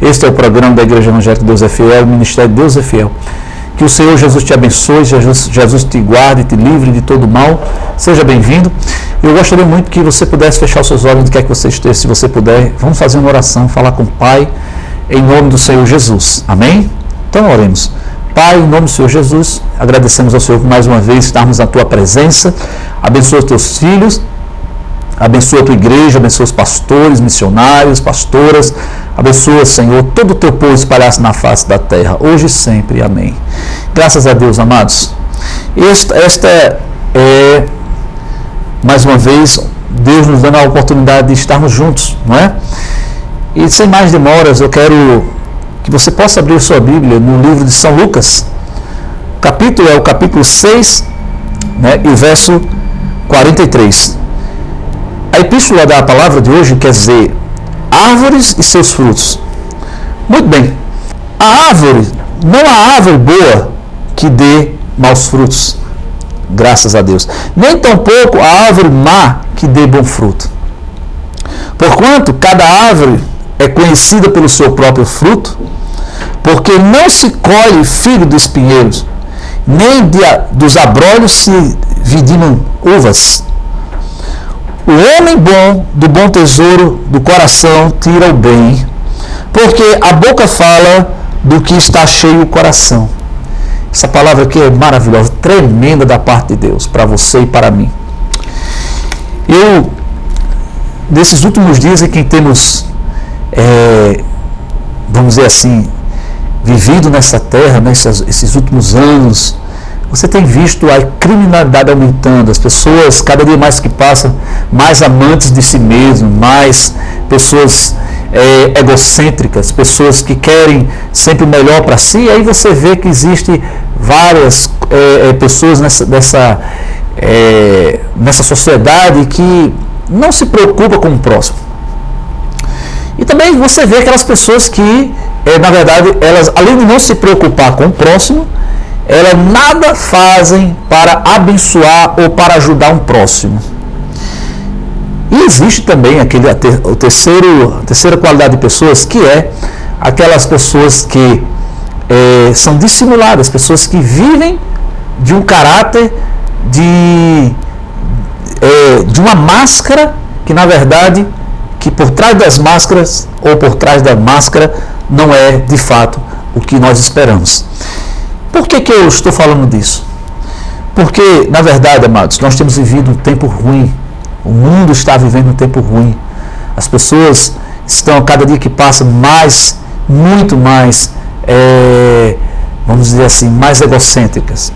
Este é o programa da Igreja Evangélica Deus é Fiel, o Ministério Deus é Fiel. Que o Senhor Jesus te abençoe, Jesus te guarde, te livre de todo mal. Seja bem-vindo. Eu gostaria muito que você pudesse fechar os seus olhos onde quer que você esteja, se você puder. Vamos fazer uma oração, falar com o Pai, em nome do Senhor Jesus. Amém? Então oremos. Pai, em nome do Senhor Jesus, agradecemos ao Senhor por mais uma vez estarmos na Tua presença. Abençoa os Teus filhos, abençoa a Tua igreja, abençoa os pastores, missionários, pastoras. Abençoa, Senhor, todo o Teu povo espalhar-se na face da terra, hoje e sempre. Amém. Graças a Deus, amados. Esta é, mais uma vez, Deus nos dando a oportunidade de estarmos juntos, não é? E sem mais demoras, eu quero que você possa abrir sua Bíblia no livro de São Lucas. O capítulo é o capítulo 6, né, e o verso 43. A epístola da palavra de hoje quer dizer árvores e seus frutos. Muito bem. A árvore, não há árvore boa que dê maus frutos, graças a Deus. Nem tampouco a árvore má que dê bom fruto. Porquanto cada árvore é conhecida pelo seu próprio fruto, porque não se colhe figo dos espinheiros, nem dos abrolhos se vidimam uvas. O homem bom, do bom tesouro do coração, tira o bem, porque a boca fala do que está cheio o coração. Essa palavra aqui é maravilhosa, tremenda da parte de Deus, para você e para mim. Eu, nesses últimos dias em que temos, vamos dizer assim, vivido nessa terra, nesses últimos anos, você tem visto a criminalidade aumentando, as pessoas, cada dia mais que passam, mais amantes de si mesmo, mais pessoas egocêntricas, pessoas que querem sempre o melhor para si, e aí você vê que existe várias pessoas nessa sociedade que não se preocupa com o próximo. E também você vê aquelas pessoas que, na verdade, elas, além de não se preocupar com o próximo, elas nada fazem para abençoar ou para ajudar um próximo. E existe também a terceira qualidade de pessoas, que é aquelas pessoas que são dissimuladas, pessoas que vivem de um caráter de uma máscara que, na verdade, que por trás das máscaras ou por trás da máscara não é de fato o que nós esperamos. Por que eu estou falando disso? Porque, na verdade, amados, nós temos vivido um tempo ruim. O mundo está vivendo um tempo ruim. As pessoas estão, cada dia que passa, muito mais, vamos dizer assim, mais egocêntricas.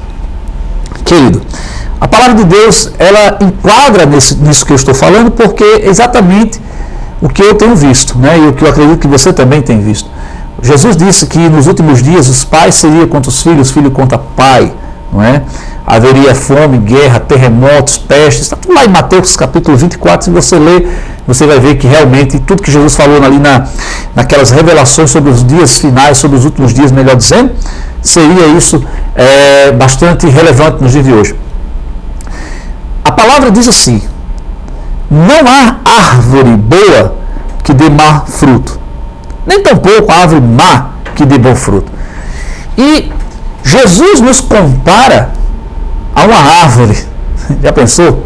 Querido, a palavra de Deus, ela enquadra nisso que eu estou falando, porque é exatamente o que eu tenho visto, né? E o que eu acredito que você também tem visto. Jesus disse que nos últimos dias os pais seriam contra os filho contra pai, não é? Haveria fome, guerra, terremotos, pestes, está tudo lá em Mateus capítulo 24, se você ler, você vai ver que realmente tudo que Jesus falou ali naquelas revelações sobre os dias finais, sobre os últimos dias, melhor dizendo, seria isso bastante relevante nos dias de hoje. A palavra diz assim: não há árvore boa que dê mau fruto, nem tampouco a árvore má que dê bom fruto. E Jesus nos compara a uma árvore. Já pensou?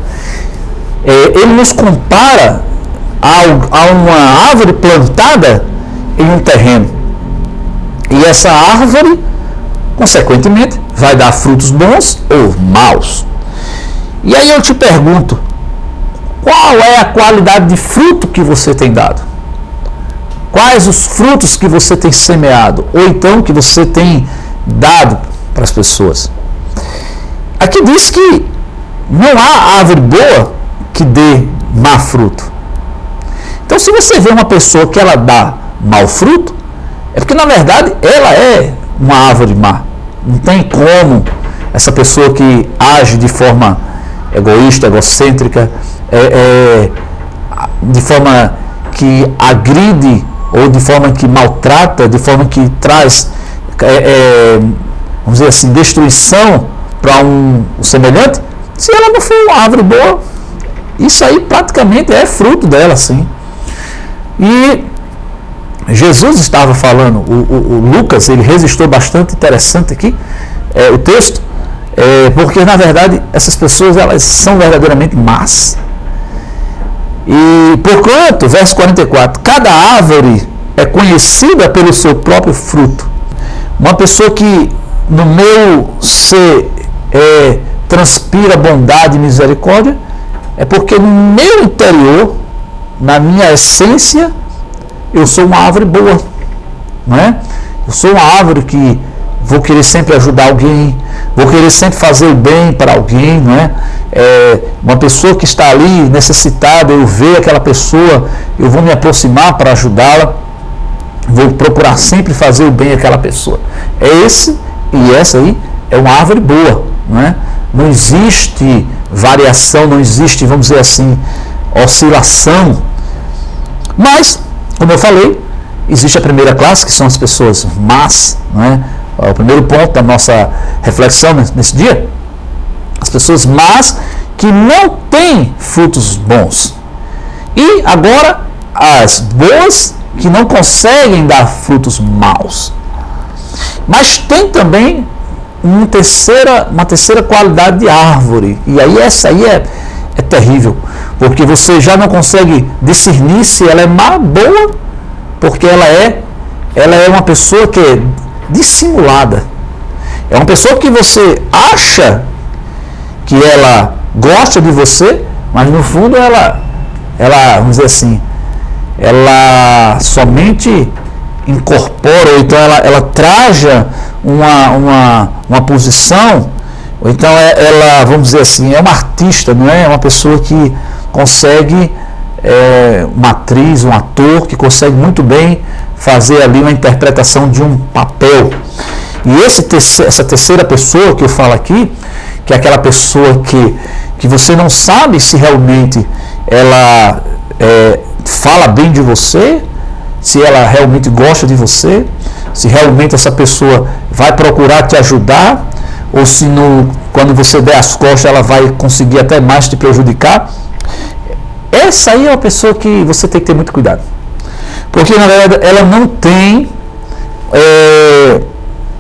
Ele nos compara a uma árvore plantada em um terreno. E essa árvore, consequentemente, vai dar frutos bons ou maus. E aí eu te pergunto, qual é a qualidade de fruto que você tem dado? Quais os frutos que você tem semeado, ou então que você tem dado para as pessoas? Aqui diz que não há árvore boa que dê mau fruto. Então, se você vê uma pessoa que ela dá mau fruto, é porque, na verdade, ela é uma árvore má. Não tem como essa pessoa que age de forma egoísta, egocêntrica, de forma que agride, ou de forma que maltrata, de forma que traz, vamos dizer assim, destruição para um semelhante, se ela não for uma árvore boa, isso aí praticamente é fruto dela, sim. E Jesus estava falando, o Lucas, ele registrou bastante interessante aqui, o texto, porque na verdade essas pessoas, elas são verdadeiramente más. E porquanto, verso 44, cada árvore é conhecida pelo seu próprio fruto. Uma pessoa que no meu ser transpira bondade e misericórdia, é porque no meu interior, na minha essência, eu sou uma árvore boa, não é? Eu sou uma árvore que vou querer sempre ajudar alguém, vou querer sempre fazer o bem para alguém, não é? Uma pessoa que está ali necessitada, eu ver aquela pessoa, eu vou me aproximar para ajudá-la, vou procurar sempre fazer o bem àquela pessoa. Essa aí é uma árvore boa, não é? Não existe variação, não existe, vamos dizer assim, oscilação. Mas, como eu falei, existe a primeira classe, que são as pessoas más, não é? O primeiro ponto da nossa reflexão nesse dia, as pessoas más que não têm frutos bons. E agora, as boas que não conseguem dar frutos maus. Mas tem também uma terceira qualidade de árvore. E aí essa aí é terrível, porque você já não consegue discernir se ela é má ou boa, porque ela é uma pessoa que é dissimulada. É uma pessoa que você acha que ela gosta de você, mas no fundo ela vamos dizer assim, ela somente incorpora, ou então ela traja uma posição, ou então ela, vamos dizer assim, é uma artista, não é? É uma pessoa que consegue, uma atriz, um ator, que consegue muito bem fazer ali uma interpretação de um papel. E essa terceira pessoa que eu falo aqui, que é aquela pessoa que você não sabe se realmente ela fala bem de você, se ela realmente gosta de você, se realmente essa pessoa vai procurar te ajudar, ou se quando você der as costas ela vai conseguir até mais te prejudicar. Essa aí é uma pessoa que você tem que ter muito cuidado, porque na verdade ela não tem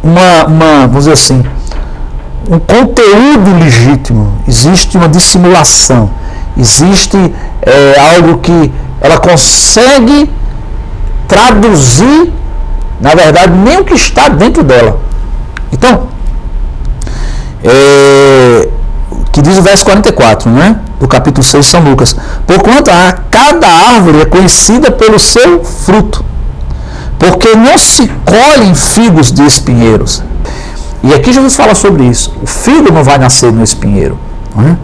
vamos dizer assim, um conteúdo legítimo. Existe uma dissimulação, existe algo que ela consegue traduzir, na verdade, nem o que está dentro dela. Então, que diz o verso 44, né, do capítulo 6 de São Lucas: porquanto cada árvore é conhecida pelo seu fruto, porque não se colhem figos de espinheiros. E aqui Jesus fala sobre isso. O figo não vai nascer no espinheiro, não é?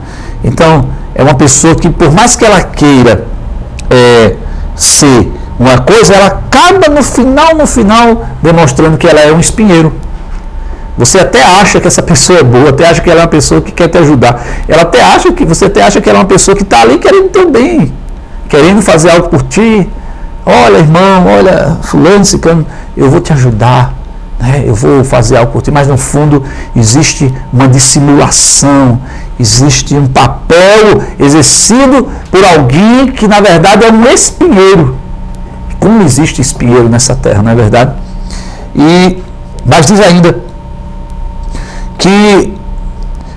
Então, é uma pessoa que, por mais que ela queira ser uma coisa, ela acaba no final demonstrando que ela é um espinheiro. Você até acha que essa pessoa é boa, até acha que ela é uma pessoa que quer te ajudar. Você até acha que ela é uma pessoa que está ali querendo teu bem, querendo fazer algo por ti. Olha, irmão, olha, fulano, ciclano, eu vou te ajudar, né? Eu vou fazer algo por ti, mas no fundo existe uma dissimulação, existe um papel exercido por alguém que na verdade é um espinheiro. Como existe espinheiro nessa terra, não é verdade? Mas diz ainda que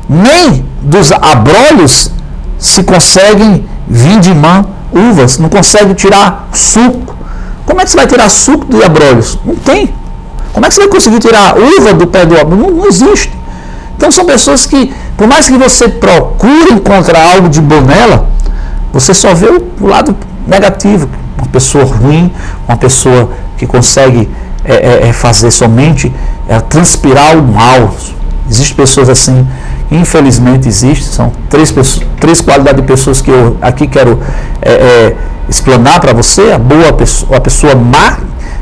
nem dos abrolhos se conseguem vindimar uvas, não consegue tirar suco. Como é que você vai tirar suco de abrolhos? Não tem. Como é que você vai conseguir tirar uva do pé do abrolho? Não existe. Então são pessoas que, por mais que você procure encontrar algo de bom nela, você só vê o lado negativo. Uma pessoa ruim, uma pessoa que consegue fazer somente transpirar o mal. Existem pessoas assim, infelizmente existem, são três qualidades de pessoas que eu aqui quero explanar para você. A pessoa má,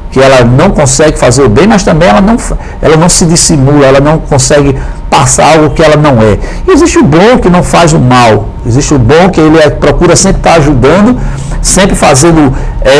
que ela não consegue fazer o bem, mas também ela não se dissimula, ela não consegue passar algo que ela não é. E existe o bom que não faz o mal, existe o bom que ele procura sempre estar ajudando, sempre fazendo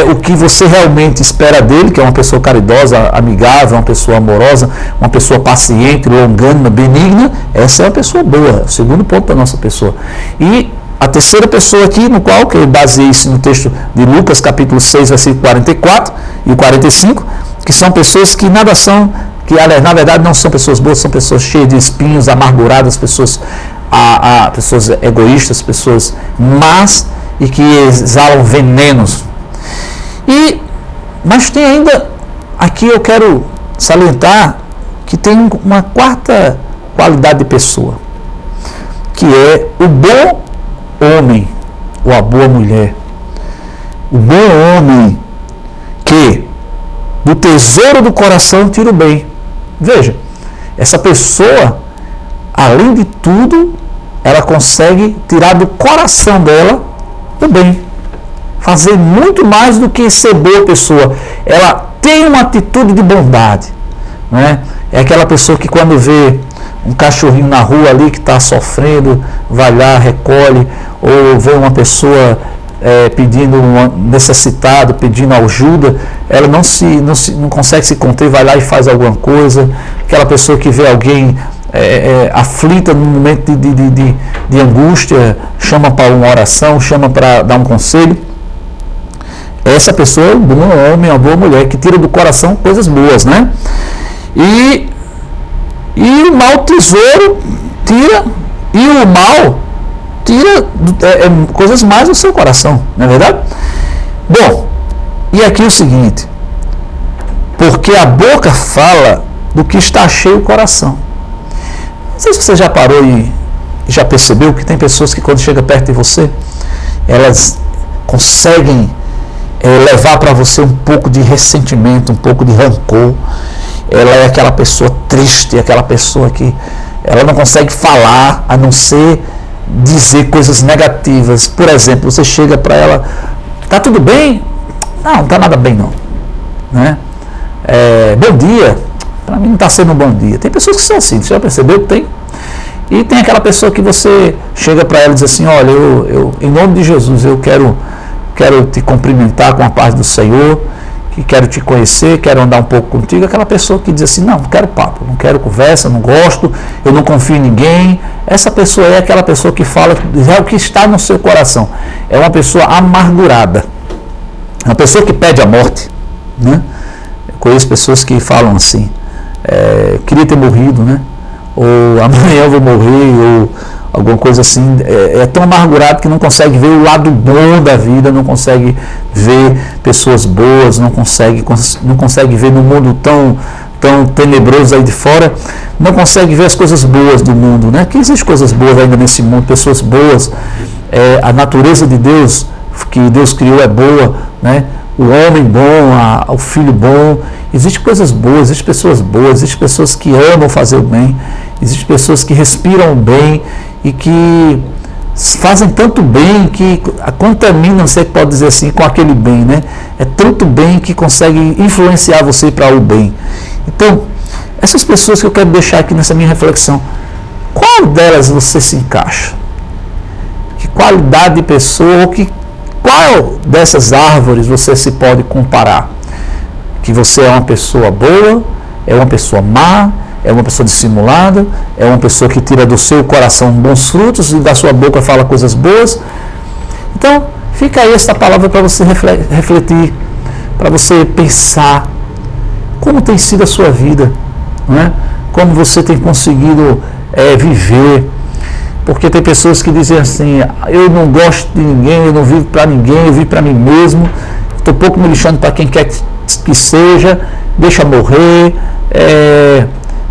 o que você realmente espera dele, que é uma pessoa caridosa, amigável, uma pessoa amorosa, uma pessoa paciente, longânima, benigna. Essa é uma pessoa boa, é o segundo ponto da nossa pessoa. E a terceira pessoa aqui, no qual que eu baseei isso no texto de Lucas, capítulo 6, versículo 44 e o 45, que são pessoas que nada são, que na verdade não são pessoas boas, são pessoas cheias de espinhos, amarguradas, pessoas egoístas, pessoas más e que exalam venenos. Mas tem ainda, aqui eu quero salientar que tem uma quarta qualidade de pessoa, que é o bom homem ou a boa mulher. O bom homem que do tesouro do coração tira o bem. Veja, essa pessoa, além de tudo, ela consegue tirar do coração dela o bem. Fazer muito mais do que ser boa pessoa. Ela tem uma atitude de bondade, né? É aquela pessoa que quando vê um cachorrinho na rua ali que está sofrendo, vai lá, recolhe, ou vê uma pessoa pedindo, necessitado, pedindo ajuda, ela não consegue se conter, vai lá e faz alguma coisa. Aquela pessoa que vê alguém aflita num momento de angústia, chama para uma oração, chama para dar um conselho. Essa pessoa é um bom homem, uma boa mulher, que tira do coração coisas boas, né? E o mau tesouro tira, e o mal tira coisas mais do seu coração, não é verdade? Bom, e aqui é o seguinte, porque a boca fala do que está cheio o coração. Não sei se você já parou e já percebeu que tem pessoas que quando chegam perto de você, elas conseguem levar para você um pouco de ressentimento, um pouco de rancor. Ela é aquela pessoa triste, aquela pessoa que ela não consegue falar, a não ser dizer coisas negativas. Por exemplo, você chega para ela, tá tudo bem? Não tá nada bem não, né? Bom dia, para mim não está sendo um bom dia. Tem pessoas que são assim, você já percebeu que tem? E tem aquela pessoa que você chega para ela e diz assim, olha, eu em nome de Jesus, eu quero te cumprimentar com a paz do Senhor, que quero te conhecer, quero andar um pouco contigo. Aquela pessoa que diz assim, não quero papo, não quero conversa, não gosto, eu não confio em ninguém. Essa pessoa é aquela pessoa que fala o que está no seu coração. É uma pessoa amargurada, uma pessoa que pede a morte, né? Eu conheço pessoas que falam assim, queria ter morrido, né? Ou amanhã eu vou morrer, ou alguma coisa assim. É tão amargurado que não consegue ver o lado bom da vida, não consegue ver pessoas boas, não consegue ver no mundo tão tenebroso aí de fora, não consegue ver as coisas boas do mundo, né? Que existem coisas boas ainda nesse mundo, pessoas boas, a natureza de Deus, que Deus criou é boa, né? O homem bom, o filho bom, existem coisas boas, existem pessoas boas, existem pessoas que amam fazer o bem, existem pessoas que respiram o bem e que fazem tanto bem que contaminam, você pode dizer assim, com aquele bem, né? É tanto bem que consegue influenciar você para o bem. Então, essas pessoas que eu quero deixar aqui nessa minha reflexão, qual delas você se encaixa? Que qualidade de pessoa, qual dessas árvores você se pode comparar? Que você é uma pessoa boa, é uma pessoa má, é uma pessoa dissimulada, é uma pessoa que tira do seu coração bons frutos e da sua boca fala coisas boas. Então, fica aí esta palavra para você refletir, para você pensar como tem sido a sua vida, não é? Como você tem conseguido viver. Porque tem pessoas que dizem assim, eu não gosto de ninguém, eu não vivo para ninguém, eu vivo para mim mesmo, estou pouco me lixando para quem quer que seja, deixa morrer.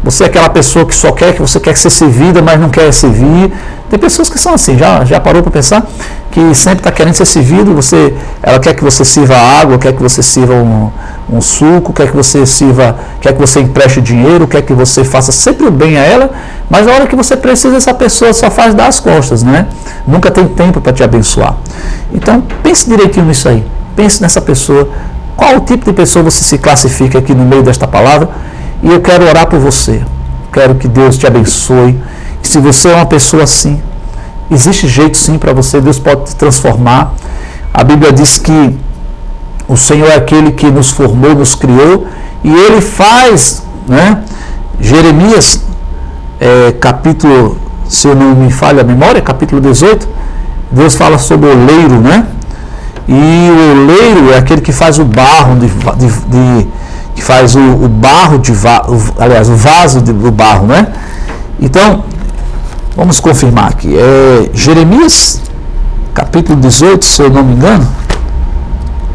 Você é aquela pessoa que só quer, que você quer ser servida, mas não quer servir. Tem pessoas que são assim, já parou para pensar? Que sempre está querendo ser servido, ela quer que você sirva água, quer que você sirva um suco, quer que você empreste dinheiro, quer que você faça sempre o bem a ela, mas na hora que você precisa, essa pessoa só faz dar as costas, né? Nunca tem tempo para te abençoar. Então, pense direitinho nisso aí. Pense nessa pessoa. Qual tipo de pessoa você se classifica aqui no meio desta palavra? E eu quero orar por você. Quero que Deus te abençoe. E se você é uma pessoa assim, existe jeito sim para você, Deus pode te transformar. A Bíblia diz que o Senhor é aquele que nos formou, nos criou, e Ele faz, né? Jeremias, capítulo, se eu não me falha a memória, capítulo 18, Deus fala sobre o oleiro, né? E o oleiro é aquele que faz o barro, que faz o barro, aliás, o vaso do barro, né? Então, vamos confirmar aqui. É Jeremias, capítulo 18, se eu não me engano,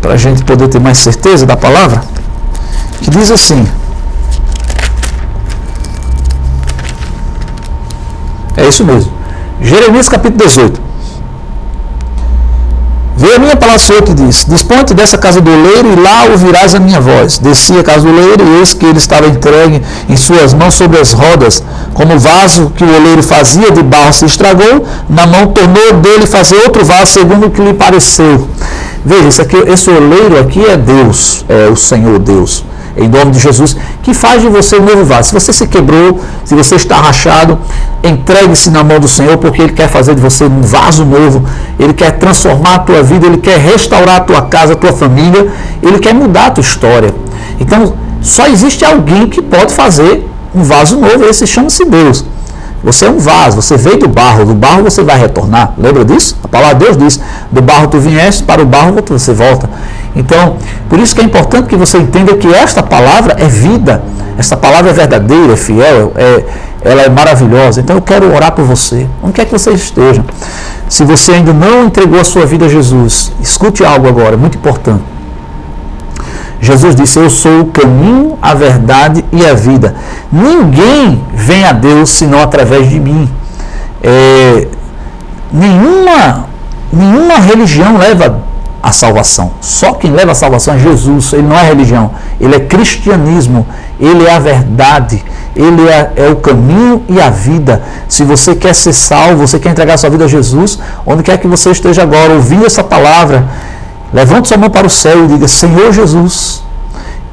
para a gente poder ter mais certeza da palavra, que diz assim. É isso mesmo. Jeremias, capítulo 18. Veio a minha palavra, Senhor, que diz: Dispõe-te dessa casa do oleiro, e lá ouvirás a minha voz. Desci a casa do oleiro, e eis que ele estava entregue em suas mãos sobre as rodas. Como o vaso que o oleiro fazia de barro se estragou, na mão tornou dele fazer outro vaso, segundo o que lhe pareceu. Veja, esse oleiro aqui é Deus, é o Senhor Deus, em nome de Jesus, que faz de você um novo vaso. Se você se quebrou, se você está rachado, entregue-se na mão do Senhor, porque Ele quer fazer de você um vaso novo, Ele quer transformar a tua vida, Ele quer restaurar a tua casa, a tua família, Ele quer mudar a tua história. Então, só existe alguém que pode fazer um vaso novo, e esse chama-se Deus. Você é um vaso, você veio do barro você vai retornar. Lembra disso? A palavra de Deus diz: do barro tu vieste, para o barro você volta. Então, por isso que é importante que você entenda que esta palavra é vida, esta palavra é verdadeira, é fiel, ela é maravilhosa. Então eu quero orar por você, onde quer que você esteja. Se você ainda não entregou a sua vida a Jesus, escute algo agora, muito importante. Jesus disse: eu sou o caminho, a verdade e a vida. Ninguém vem a Deus senão através de mim. Nenhuma religião leva a salvação. Só quem leva a salvação é Jesus. Ele não é religião, ele é cristianismo. Ele é a verdade, ele é o caminho e a vida. Se você quer ser salvo, você quer entregar a sua vida a Jesus, onde quer que você esteja agora ouvindo essa palavra, levante sua mão para o céu e diga: Senhor Jesus,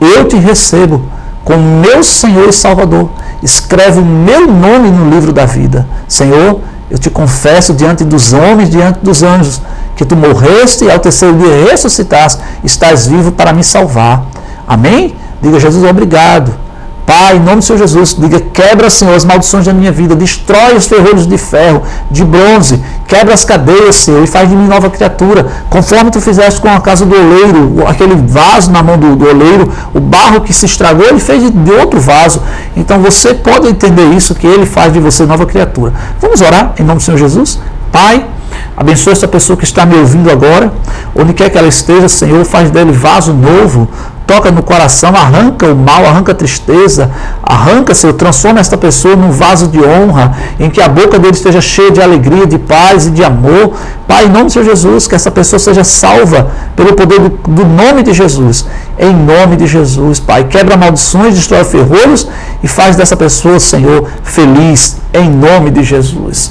eu te recebo como meu Senhor e Salvador. Escreve o meu nome no livro da vida. Senhor, eu te confesso diante dos homens, diante dos anjos, que tu morreste e ao terceiro dia ressuscitaste, estás vivo para me salvar. Amém? Diga: Jesus, obrigado. Pai, em nome do Senhor Jesus, diga: quebra, Senhor, as maldições da minha vida, destrói os ferrolhos de ferro, de bronze, quebra as cadeias, Senhor, e faz de mim nova criatura, conforme tu fizeste com a casa do oleiro, aquele vaso na mão do oleiro, o barro que se estragou, ele fez de outro vaso. Então você pode entender isso, que ele faz de você nova criatura. Vamos orar em nome do Senhor Jesus? Pai, abençoa essa pessoa que está me ouvindo agora, onde quer que ela esteja, Senhor, faz dele vaso novo, toca no coração, arranca o mal, arranca a tristeza, arranca, Senhor, transforma esta pessoa num vaso de honra, em que a boca dele esteja cheia de alegria, de paz e de amor. Pai, em nome do Senhor Jesus, que essa pessoa seja salva pelo poder do nome de Jesus, em nome de Jesus, Pai. Quebra maldições, destrói ferrolhos e faz dessa pessoa, Senhor, feliz, em nome de Jesus.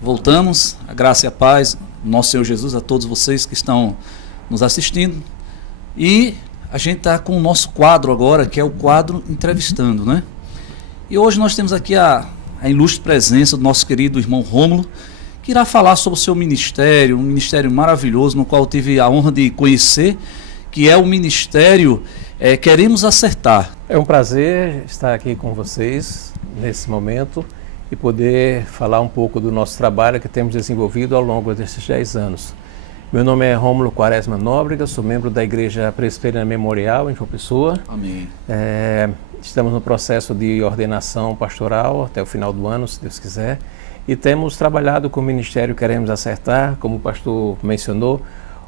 Voltamos, a graça e a paz do nosso Senhor Jesus a todos vocês que estão nos assistindo. E a gente está com o nosso quadro agora, que é o quadro Entrevistando, né? E hoje nós temos aqui a ilustre presença do nosso querido irmão Rômulo, que irá falar sobre o seu ministério, um ministério maravilhoso, no qual eu tive a honra de conhecer, que é o ministério Queremos Acertar. É um prazer estar aqui com vocês nesse momento e poder falar um pouco do nosso trabalho que temos desenvolvido ao longo desses 10 anos. Meu nome é Rômulo Quaresma Nóbrega, sou membro da Igreja Presbiteriana Memorial em João Pessoa. Amém. Estamos no processo de ordenação pastoral até o final do ano, se Deus quiser, e temos trabalhado com o Ministério Queremos Acertar, como o pastor mencionou.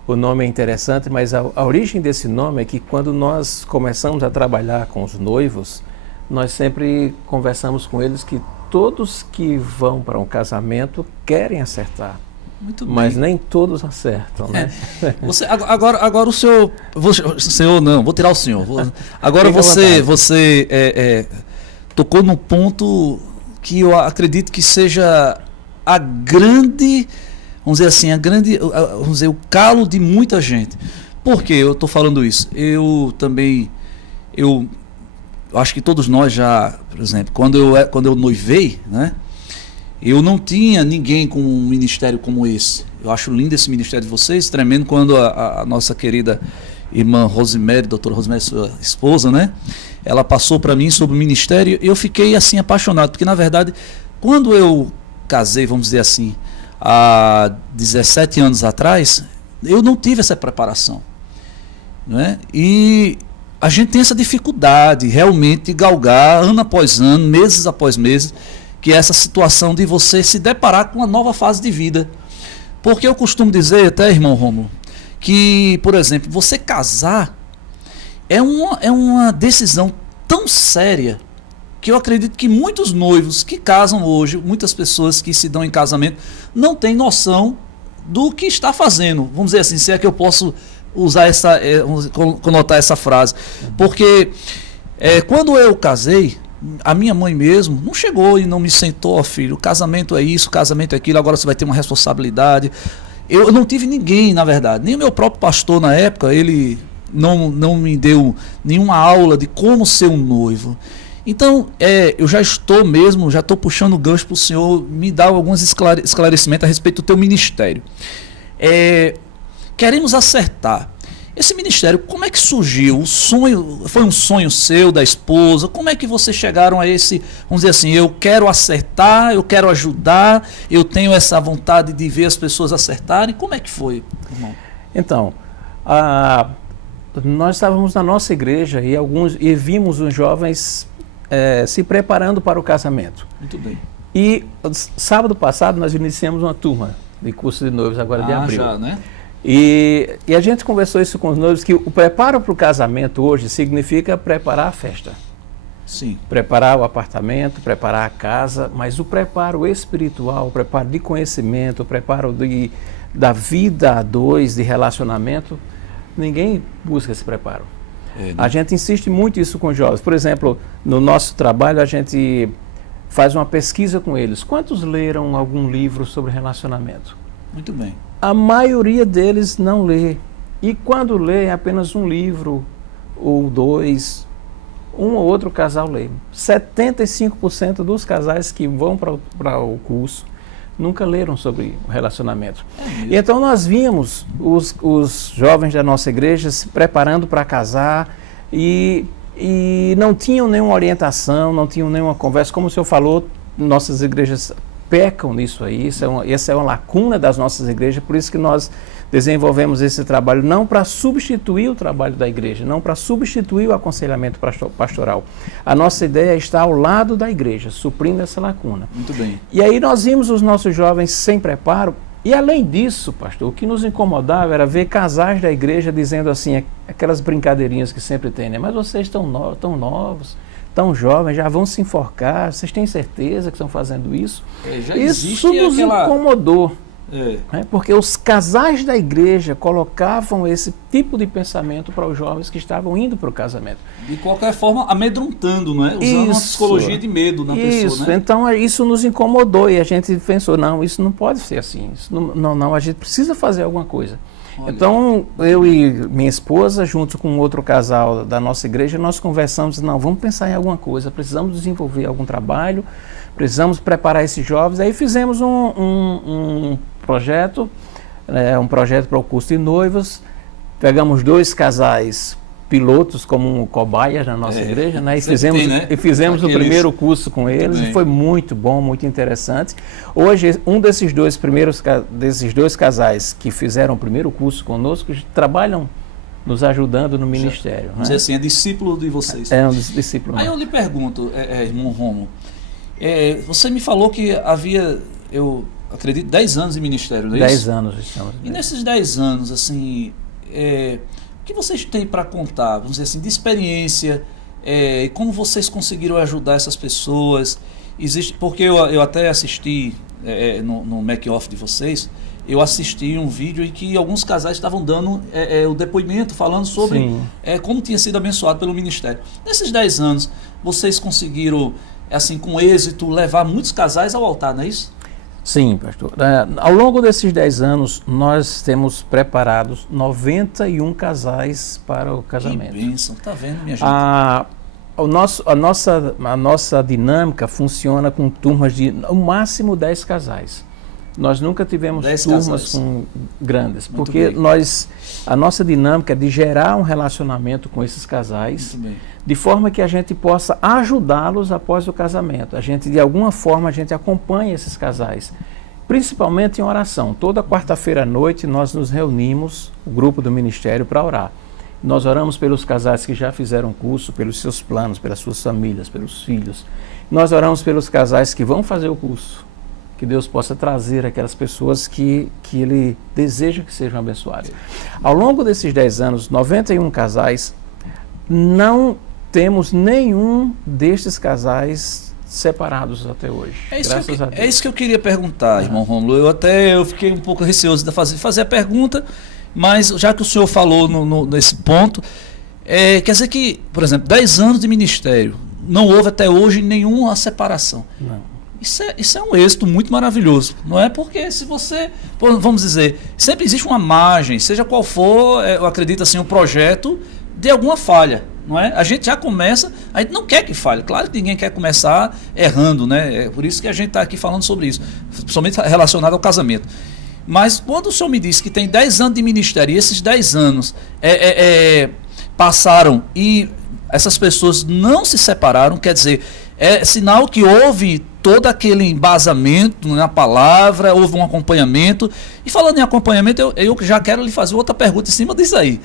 O nome é interessante, mas a origem desse nome é que quando nós começamos a trabalhar com os noivos, nós sempre conversamos com eles que todos que vão para um casamento querem acertar. Muito bem. Mas nem todos acertam, né? Agora o senhor... Senhor não, vou tirar o senhor. Agora você tocou num ponto que eu acredito que seja a grande... Vamos dizer assim, o calo de muita gente. Por que eu estou falando isso? Eu acho que todos nós já, por exemplo, quando eu noivei, né? Eu não tinha ninguém com um ministério como esse. Eu acho lindo esse ministério de vocês, tremendo quando a nossa querida irmã Rosemary, doutora Rosemary, sua esposa, né? Ela passou para mim sobre o ministério e eu fiquei assim apaixonado, porque na verdade, quando eu casei, vamos dizer assim, há 17 anos atrás, eu não tive essa preparação, né? E a gente tem essa dificuldade realmente de galgar ano após ano, meses após meses, que é essa situação de você se deparar com uma nova fase de vida. Porque eu costumo dizer, até irmão Rômulo, que, por exemplo, você casar é uma decisão tão séria que eu acredito que muitos noivos que casam hoje, muitas pessoas que se dão em casamento, não têm noção do que está fazendo. Vamos dizer assim, se é que eu posso usar conotar essa frase. Porque quando eu casei, a minha mãe mesmo não chegou e não me sentou, ó filho, o casamento é isso, o casamento é aquilo, agora você vai ter uma responsabilidade. Eu não tive ninguém, na verdade, nem o meu próprio pastor na época, ele não me deu nenhuma aula de como ser um noivo. Então, eu já estou puxando o gancho para o senhor me dar alguns esclarecimentos a respeito do teu ministério. Queremos acertar. Esse ministério, como é que surgiu? O sonho, foi um sonho seu, da esposa? Como é que vocês chegaram a esse, vamos dizer assim, eu quero acertar, eu quero ajudar, eu tenho essa vontade de ver as pessoas acertarem? Como é que foi, irmão? Então, nós estávamos na nossa igreja e vimos os jovens se preparando para o casamento. Muito bem. E sábado passado nós iniciamos uma turma de curso de noivos agora de abril. Já, né? E a gente conversou isso com os noivos, que o preparo para o casamento hoje significa preparar a festa. Sim. Preparar o apartamento, preparar a casa, mas o preparo espiritual, o preparo de conhecimento, o preparo da vida a dois, de relacionamento, ninguém busca esse preparo. Né? A gente insiste muito isso com os jovens. Por exemplo, no nosso trabalho a gente faz uma pesquisa com eles. Quantos leram algum livro sobre relacionamento? Muito bem. A maioria deles não lê. E quando lê, é apenas um livro ou dois, um ou outro casal lê. 75% dos casais que vão para o curso nunca leram sobre o relacionamento. E então nós vimos os jovens da nossa igreja se preparando para casar e não tinham nenhuma orientação, não tinham nenhuma conversa. Como o senhor falou, nossas igrejas pecam nisso aí, essa é uma lacuna das nossas igrejas, por isso que nós desenvolvemos esse trabalho, não para substituir o trabalho da igreja, não para substituir o aconselhamento pastoral. A nossa ideia é estar ao lado da igreja, suprindo essa lacuna. Muito bem. E aí nós vimos os nossos jovens sem preparo, e além disso, pastor, o que nos incomodava era ver casais da igreja dizendo assim, aquelas brincadeirinhas que sempre tem, né? Mas vocês estão novos, tão jovens, já vão se enforcar, vocês têm certeza que estão fazendo isso? Isso nos incomodou, né? Porque os casais da igreja colocavam esse tipo de pensamento para os jovens que estavam indo para o casamento. De qualquer forma, amedrontando, né? Usando uma psicologia de medo na pessoa, né? Então isso nos incomodou e a gente pensou, não, isso não pode ser assim, isso não, a gente precisa fazer alguma coisa. Olha. Então, eu e minha esposa, junto com outro casal da nossa igreja, nós conversamos, não, vamos pensar em alguma coisa, precisamos desenvolver algum trabalho, precisamos preparar esses jovens. Aí fizemos um projeto, um projeto para o curso de noivos, pegamos 2 casais pilotos como cobaias na nossa igreja, né? E fizemos o primeiro curso com eles e foi muito bom, muito interessante. Hoje, um desses dois casais que fizeram o primeiro curso conosco trabalham nos ajudando no ministério. Vamos dizer assim, é discípulo de vocês. É um discípulo. Aí eu lhe pergunto, irmão Rômulo, você me falou que havia, eu acredito, 10 anos em ministério, não é 10 isso? anos estamos. E nesses 10 anos, assim, o que vocês têm para contar, vamos dizer assim, de experiência, e como vocês conseguiram ajudar essas pessoas? Porque eu até assisti no make-off de vocês, eu assisti um vídeo em que alguns casais estavam dando o depoimento, falando sobre como tinha sido abençoado pelo ministério. Nesses 10 anos, vocês conseguiram, assim, com êxito, levar muitos casais ao altar, não é isso? Sim, pastor. Ao longo desses 10 anos, nós temos preparados 91 casais para o casamento. Que bênção, tá vendo, minha gente? a nossa dinâmica funciona com turmas de, no máximo, 10 casais. Nós nunca tivemos 10 turmas casais. com grandes, Muito porque bem. a nossa dinâmica é de gerar um relacionamento com esses casais, Muito bem. de forma que a gente possa ajudá-los após o casamento. De alguma forma, a gente acompanha esses casais, principalmente em oração. Toda quarta-feira à noite nós nos reunimos, o grupo do ministério, para orar. Nós oramos pelos casais que já fizeram curso, pelos seus planos, pelas suas famílias, pelos filhos. Nós oramos pelos casais que vão fazer o curso. Que Deus possa trazer aquelas pessoas que Ele deseja que sejam abençoadas. Ao longo desses 10 anos, 91 casais, não temos nenhum destes casais separados até hoje. Graças a Deus. É isso que eu queria perguntar, irmão Rômulo. Eu fiquei um pouco receoso de fazer a pergunta, mas já que o senhor falou nesse ponto, quer dizer que, por exemplo, 10 anos de ministério, não houve até hoje nenhuma separação. Não. Isso é um êxito muito maravilhoso, não é? Porque se você, vamos dizer, sempre existe uma margem, seja qual for, eu acredito assim, o projeto de alguma falha, não é? A gente já começa, a gente não quer que falhe, claro que ninguém quer começar errando, né? É por isso que a gente está aqui falando sobre isso, principalmente relacionado ao casamento. Mas quando o senhor me disse que tem 10 anos de ministério e esses 10 anos passaram e essas pessoas não se separaram, quer dizer, é sinal que houve todo aquele embasamento na palavra, houve um acompanhamento. E falando em acompanhamento, eu já quero lhe fazer outra pergunta em cima disso aí.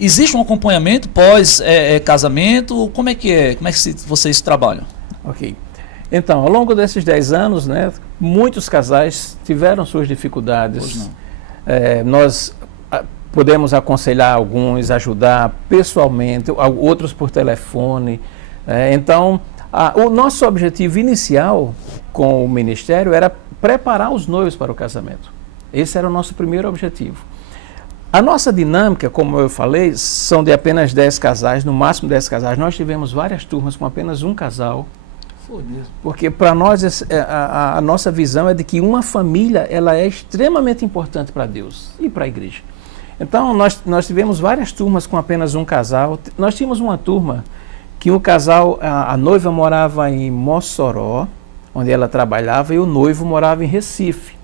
Existe um acompanhamento pós-casamento? Como é que vocês trabalham? Ok. Então, ao longo desses 10 anos, né, muitos casais tiveram suas dificuldades. Hoje não. Nós podemos aconselhar alguns, ajudar pessoalmente, outros por telefone. Então, o nosso objetivo inicial com o ministério era preparar os noivos para o casamento. Esse era o nosso primeiro objetivo. A nossa dinâmica, como eu falei, são de apenas 10 casais, no máximo 10 casais. Nós tivemos várias turmas com apenas um casal. Foi mesmo. Porque para nós a nossa visão é de que uma família ela é extremamente importante para Deus e para a igreja. Então nós tivemos várias turmas com apenas um casal. Nós tínhamos uma turma que o casal, a noiva morava em Mossoró, onde ela trabalhava, e o noivo morava em Recife.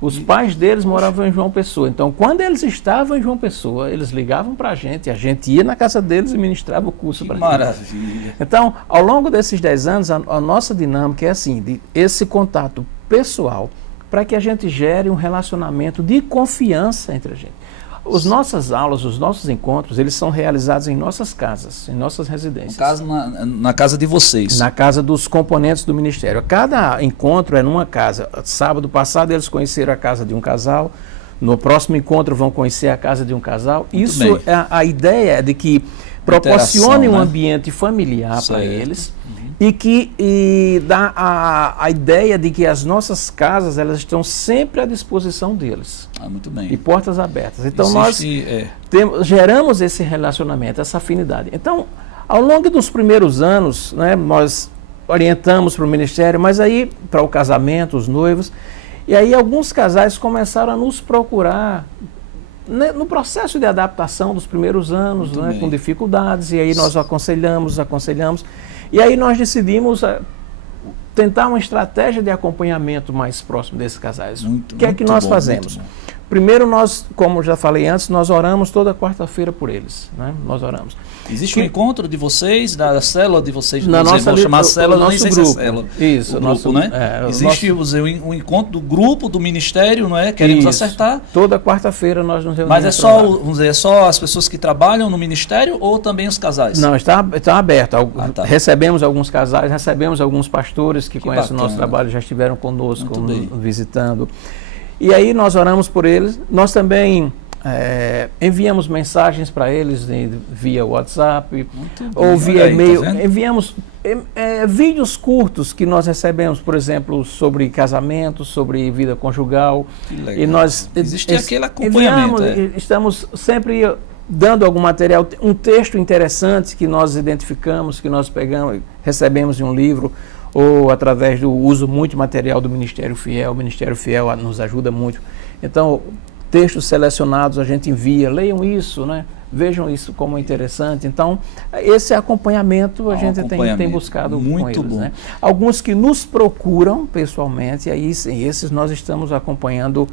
Os pais deles moravam em João Pessoa. Então, quando eles estavam em João Pessoa, eles ligavam para a gente ia na casa deles e ministrava o curso para eles. Maravilha. Então, ao longo desses 10 anos, a nossa dinâmica é assim, de esse contato pessoal, para que a gente gere um relacionamento de confiança entre a gente. As nossas aulas, os nossos encontros, eles são realizados em nossas casas, em nossas residências. No caso, na casa de vocês. Na casa dos componentes do ministério. Cada encontro é numa casa. Sábado passado eles conheceram a casa de um casal, no próximo encontro vão conhecer a casa de um casal. Muito Isso bem. a ideia é de que proporcione Interação, um né? ambiente familiar para Certo. eles e dá a ideia de que as nossas casas elas estão sempre à disposição deles. Muito E bem. portas abertas. Então Existe, nós geramos esse relacionamento, essa afinidade. Então, ao longo dos primeiros anos, né, nós orientamos para o ministério, mas aí para o casamento, os noivos, e aí alguns casais começaram a nos procurar né, no processo de adaptação dos primeiros anos, Muito né, bem. com dificuldades, e aí nós aconselhamos, e aí nós decidimos tentar uma estratégia de acompanhamento mais próximo desses casais. O que é que nós fazemos? muito bom. Primeiro nós, como já falei antes, nós oramos toda quarta-feira por eles, né? Nós oramos. Existe um encontro de vocês, da célula de vocês, Na nossa vamos chamar célula, nosso nem sei grupo. se é célula. Isso, o nosso grupo, né? Existe um encontro do grupo, do ministério, não é? Queremos Isso. acertar. Toda quarta-feira nós nos reunimos. Mas é só, vamos dizer, é só as pessoas que trabalham no ministério ou também os casais? Não, está aberto. Tá. Recebemos alguns casais, recebemos alguns pastores que conhecem bacana. o nosso trabalho, já estiveram conosco, Muito bem. visitando. E aí nós oramos por eles. Nós também enviamos mensagens para eles via WhatsApp ou via Olha aí, e-mail. tá vendo? Enviamos vídeos curtos que nós recebemos, por exemplo, sobre casamento, sobre vida conjugal. Que legal. E nós Existe aquele acompanhamento. Estamos sempre dando algum material, um texto interessante que nós identificamos, que nós pegamos, recebemos de um livro, ou através do uso muito material do Ministério Fiel. O Ministério Fiel nos ajuda muito. Então, textos selecionados a gente envia, leiam isso, né? vejam isso como interessante. Então, esse acompanhamento a gente tem buscado muito com eles. bom. Né? Alguns que nos procuram pessoalmente, aí esses nós estamos acompanhando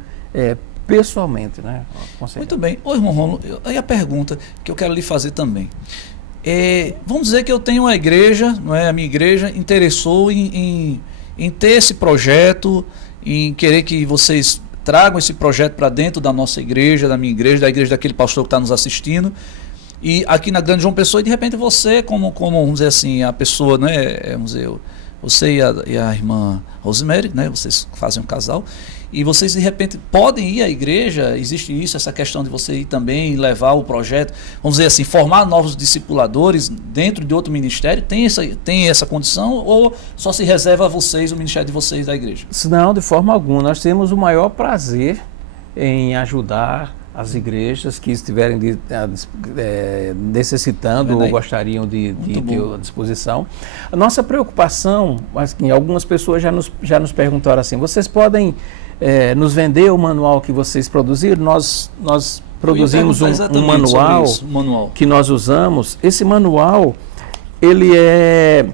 pessoalmente. Né? Muito bem. Ô, irmão Rômulo, aí a pergunta que eu quero lhe fazer também. Vamos dizer que eu tenho uma igreja, não é? A minha igreja interessou em ter esse projeto, em querer que vocês tragam esse projeto para dentro da nossa igreja, da minha igreja, da igreja daquele pastor que está nos assistindo, e aqui na Grande João Pessoa, e de repente você, como vamos dizer assim, a pessoa, né, vamos dizer, você e a irmã Rosemary, né, vocês fazem um casal, e vocês de repente podem ir à igreja, existe isso, essa questão de você ir também levar o projeto, vamos dizer assim, formar novos discipuladores dentro de outro ministério, tem essa condição, ou só se reserva a vocês, o ministério de vocês da igreja? Não, de forma alguma, nós temos o maior prazer em ajudar as igrejas que estiverem necessitando ou gostariam de ter à disposição. A nossa preocupação, assim, algumas pessoas já nos perguntaram assim, vocês podem nos vender o manual que vocês produziram? Nós produzimos um manual que nós usamos. Esse manual, ele é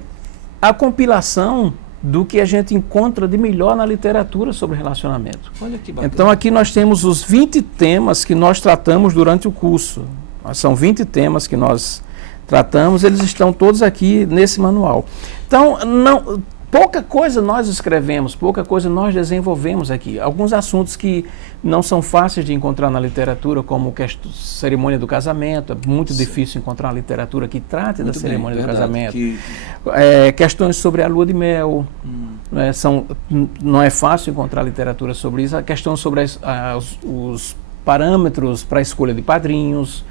a compilação do que a gente encontra de melhor na literatura sobre relacionamento. Olha que bacana. Então aqui nós temos os 20 temas que nós tratamos durante o curso. São 20 temas que nós tratamos, eles estão todos aqui nesse manual. Então, pouca coisa nós escrevemos, pouca coisa nós desenvolvemos aqui. Alguns assuntos que não são fáceis de encontrar na literatura, como cerimônia do casamento, é muito difícil encontrar uma literatura que trate da cerimônia do casamento. Questões sobre a lua de mel, não é fácil encontrar literatura sobre isso. A questão sobre os parâmetros para a escolha de padrinhos.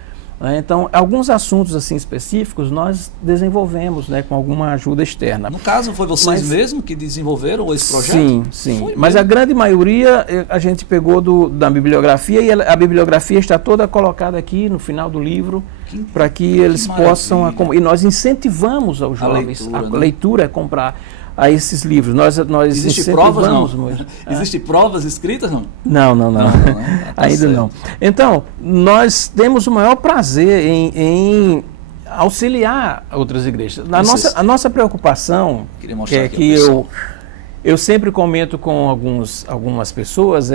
Então, alguns assuntos assim específicos nós desenvolvemos, né, com alguma ajuda externa. No caso, foi vocês mesmos que desenvolveram esse projeto? Sim. Mas a grande maioria a gente pegou da bibliografia, e a bibliografia está toda colocada aqui no final do livro, para que eles possam... E nós incentivamos aos jovens a leitura, a comprar a esses livros. Nós Existem provas, não? Existem provas escritas, não? Não. Ainda não. Então, nós temos o maior prazer em auxiliar outras igrejas. A nossa preocupação, que eu sempre comento com algumas pessoas,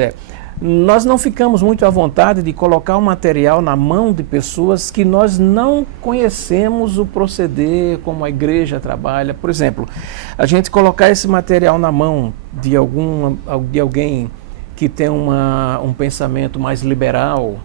nós não ficamos muito à vontade de colocar o material na mão de pessoas que nós não conhecemos o proceder, como a igreja trabalha. Por exemplo, a gente colocar esse material na mão de alguém que tem um pensamento mais liberal,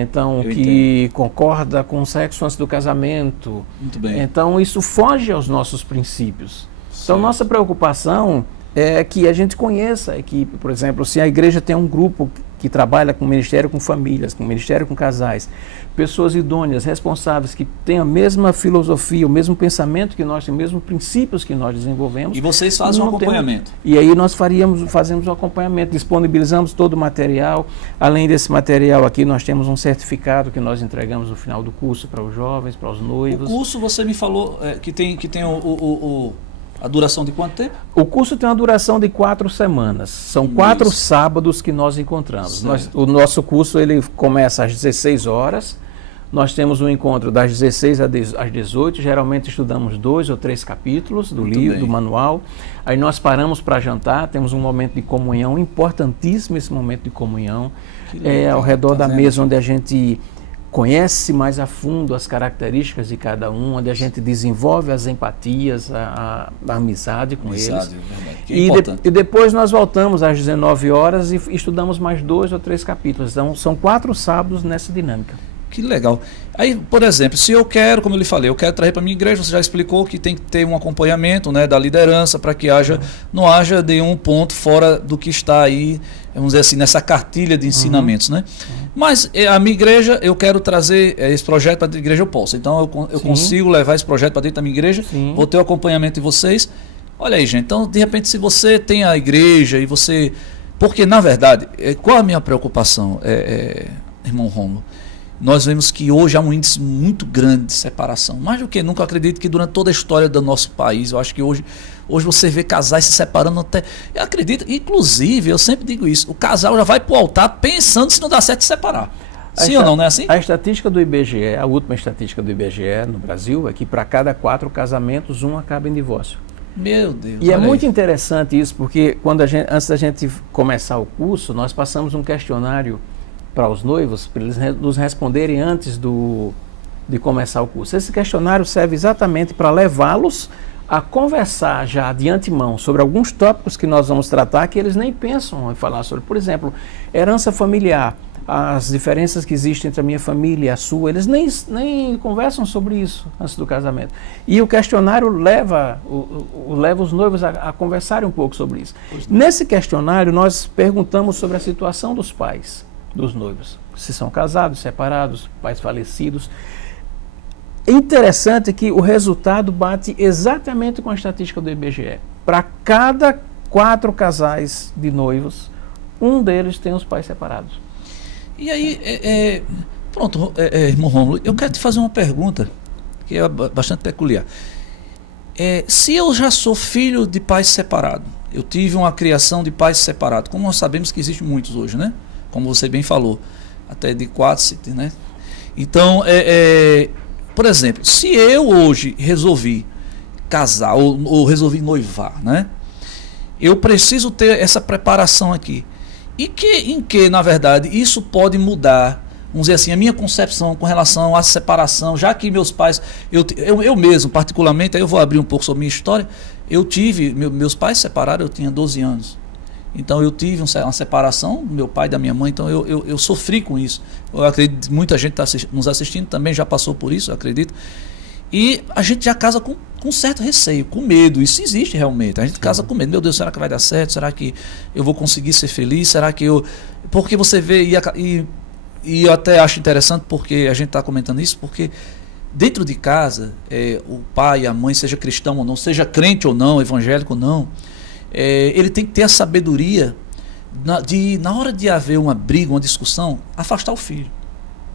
então que concorda com o sexo antes do casamento. Muito bem. Então isso foge aos nossos princípios. Então nossa preocupação é que a gente conheça a equipe. Por exemplo, se a igreja tem um grupo que trabalha com ministério com famílias, com ministério com casais, pessoas idôneas, responsáveis, que têm a mesma filosofia, o mesmo pensamento que nós, os mesmos princípios que nós desenvolvemos. E vocês fazem um acompanhamento? E aí nós fazemos um acompanhamento, disponibilizamos todo o material. Além desse material aqui, nós temos um certificado que nós entregamos no final do curso para os jovens, para os noivos. O curso, você me falou que tem a duração de quanto tempo? O curso tem uma duração de 4 semanas. São 4 sábados que nós encontramos. O nosso curso ele começa às 16 horas. Nós temos um encontro das 16 às 18. Geralmente estudamos 2 ou 3 capítulos do livro, do manual. Aí nós paramos para jantar. Temos um momento de comunhão, importantíssimo esse momento de comunhão. Ao redor da mesa onde a gente conhece mais a fundo as características de cada um, onde a gente desenvolve as empatias, a amizade com eles. E depois nós voltamos às 19 horas e estudamos mais 2 ou 3 capítulos. Então, são 4 sábados nessa dinâmica. Que legal. Aí, por exemplo, se eu quero, como eu lhe falei, eu quero trazer para a minha igreja, você já explicou que tem que ter um acompanhamento, né, da liderança, para que não haja nenhum ponto fora do que está aí, vamos dizer assim, nessa cartilha de ensinamentos, né? Mas a minha igreja, eu quero trazer esse projeto para a igreja, eu posso. Então eu consigo levar esse projeto para dentro da minha igreja, vou ter o acompanhamento de vocês. Olha aí, gente, então de repente se você tem a igreja e você... Porque na verdade, qual a minha preocupação, irmão Rômulo? Nós vemos que hoje há um índice muito grande de separação. Mais do que nunca, eu acredito que durante toda a história do nosso país, eu acho que hoje você vê casais se separando até... Eu acredito, inclusive, eu sempre digo isso, o casal já vai para o altar pensando se não dá certo de separar. Sim ou não, não é assim? A estatística do IBGE, a última estatística do IBGE no Brasil, é que para cada 4 casamentos, um acaba em divórcio. Meu Deus. E é olha muito aí. interessante isso, porque antes da gente começar o curso, nós passamos um questionário para os noivos, para eles nos responderem antes de começar o curso. Esse questionário serve exatamente para levá-los a conversar já de antemão sobre alguns tópicos que nós vamos tratar que eles nem pensam em falar sobre. Por exemplo, herança familiar, as diferenças que existem entre a minha família e a sua, eles nem conversam sobre isso antes do casamento. E o questionário leva os noivos a conversarem um pouco sobre isso. Nesse questionário, nós perguntamos sobre a situação dos pais dos noivos, se são casados, separados, pais falecidos. Interessante que o resultado bate exatamente com a estatística do IBGE. Para cada 4 casais de noivos, um deles tem os pais separados. E aí, pronto, irmão Rômulo, eu quero te fazer uma pergunta que é bastante peculiar. Se eu já sou filho de pais separados, eu tive uma criação de pais separados, como nós sabemos que existem muitos hoje, né? Como você bem falou, até de 4, né? Então, por exemplo, se eu hoje resolvi casar ou resolvi noivar, né? Eu preciso ter essa preparação aqui. Em que, na verdade, isso pode mudar, vamos dizer assim, a minha concepção com relação à separação, já que meus pais, eu mesmo, particularmente, aí eu vou abrir um pouco sobre a minha história, eu tive, meus pais separaram, eu tinha 12 anos. Então eu tive uma separação do meu pai e da minha mãe, então eu sofri com isso. Eu acredito que muita gente está nos assistindo também já passou por isso, eu acredito. E a gente já casa com certo receio, com medo. Isso existe realmente. A gente casa com medo. Meu Deus, será que vai dar certo? Será que eu vou conseguir ser feliz? Será que eu... Porque você vê, e eu até acho interessante porque a gente está comentando isso, porque dentro de casa, o pai e a mãe, seja cristão ou não, seja crente ou não, evangélico ou não, ele tem que ter a sabedoria na hora de haver uma briga, uma discussão, afastar o filho.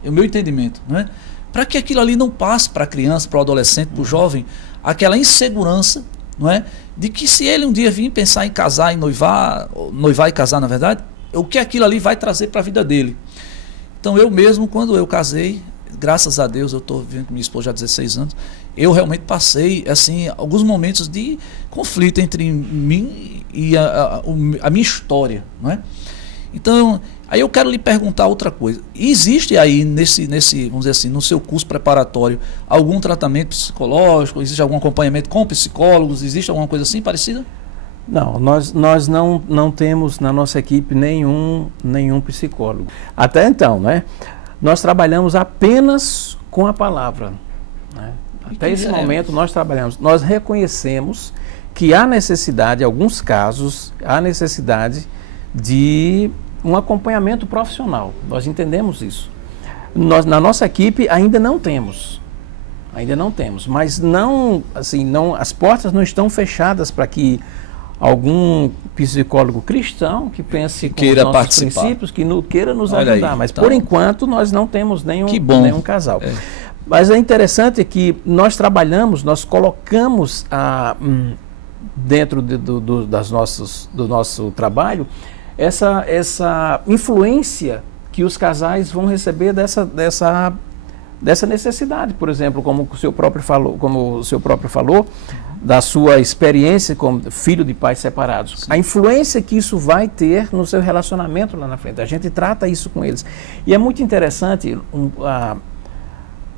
É o meu entendimento, não é? Para que aquilo ali não passe para a criança, para o adolescente, para o jovem, aquela insegurança, não é? De que se ele um dia vir pensar em casar, em noivar e casar, na verdade, o que aquilo ali vai trazer para a vida dele. Então eu mesmo, quando eu casei, graças a Deus, eu estou vivendo com minha esposa já há 16 anos, eu realmente passei assim, alguns momentos de conflito entre mim e a minha história, não é? Então, aí eu quero lhe perguntar outra coisa. Existe aí nesse, vamos dizer assim, no seu curso preparatório, algum tratamento psicológico? Existe algum acompanhamento com psicólogos? Existe alguma coisa assim parecida? Não, nós não temos na nossa equipe nenhum psicólogo. Até então, né? Nós trabalhamos apenas com a palavra, né? Até esse momento nós trabalhamos. Nós reconhecemos que há necessidade, em alguns casos, há necessidade de um acompanhamento profissional. Nós entendemos isso. Nós, na nossa equipe, ainda não temos, mas as portas não estão fechadas para que algum psicólogo cristão que pense com os nossos princípios, que queira nos ajudar. Mas, por enquanto, nós não temos nenhum casal. Mas é interessante que nós trabalhamos, nós colocamos dentro do nosso trabalho essa influência que os casais vão receber dessa necessidade. Por exemplo, como o senhor próprio falou, da sua experiência como filho de pais separados. Sim. A influência que isso vai ter no seu relacionamento lá na frente. A gente trata isso com eles. E é muito interessante,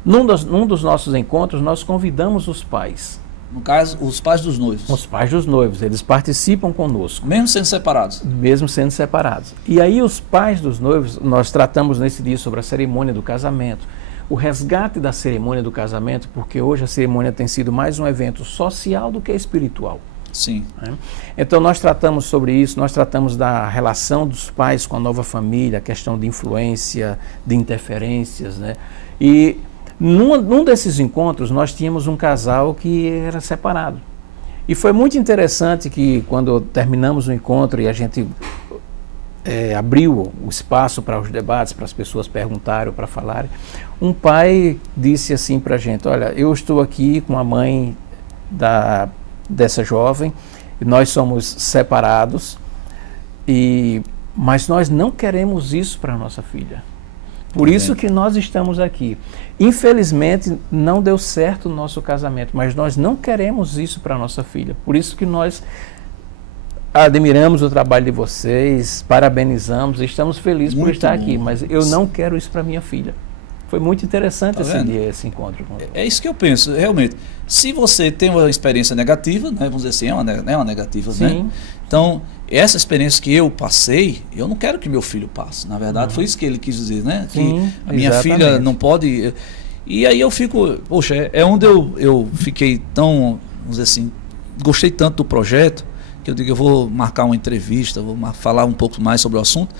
num dos nossos encontros, nós convidamos os pais. No caso, os pais dos noivos. Os pais dos noivos, eles participam conosco. Mesmo sendo separados? Mesmo sendo separados. E aí os pais dos noivos, nós tratamos nesse dia sobre a cerimônia do casamento, o resgate da cerimônia do casamento, porque hoje a cerimônia tem sido mais um evento social do que espiritual. Sim. Né? Então nós tratamos sobre isso, nós tratamos da relação dos pais com a nova família, a questão de influência, de interferências, né? E num desses encontros nós tínhamos um casal que era separado. E foi muito interessante que quando terminamos o encontro e a gente abriu o espaço para os debates, para as pessoas perguntarem ou para falarem, um pai disse assim para a gente: olha, eu estou aqui com a mãe dessa jovem, e nós somos separados, mas nós não queremos isso para a nossa filha. Por isso que nós estamos aqui. Infelizmente, não deu certo o nosso casamento, mas nós não queremos isso para a nossa filha. Por isso que nós admiramos o trabalho de vocês, parabenizamos, estamos felizes por estar aqui, mas eu não quero isso para minha filha. Foi muito interessante esse encontro com ela. É isso que eu penso, realmente. Se você tem uma experiência negativa, né, vamos dizer assim, é uma negativa, Sim. né? Então, essa experiência que eu passei, eu não quero que meu filho passe. Na verdade, foi isso que ele quis dizer, né? Sim, que a minha filha não pode... E aí eu fico... Poxa, é onde eu fiquei tão, vamos dizer assim, gostei tanto do projeto, que eu digo, eu vou marcar uma entrevista, vou falar um pouco mais sobre o assunto.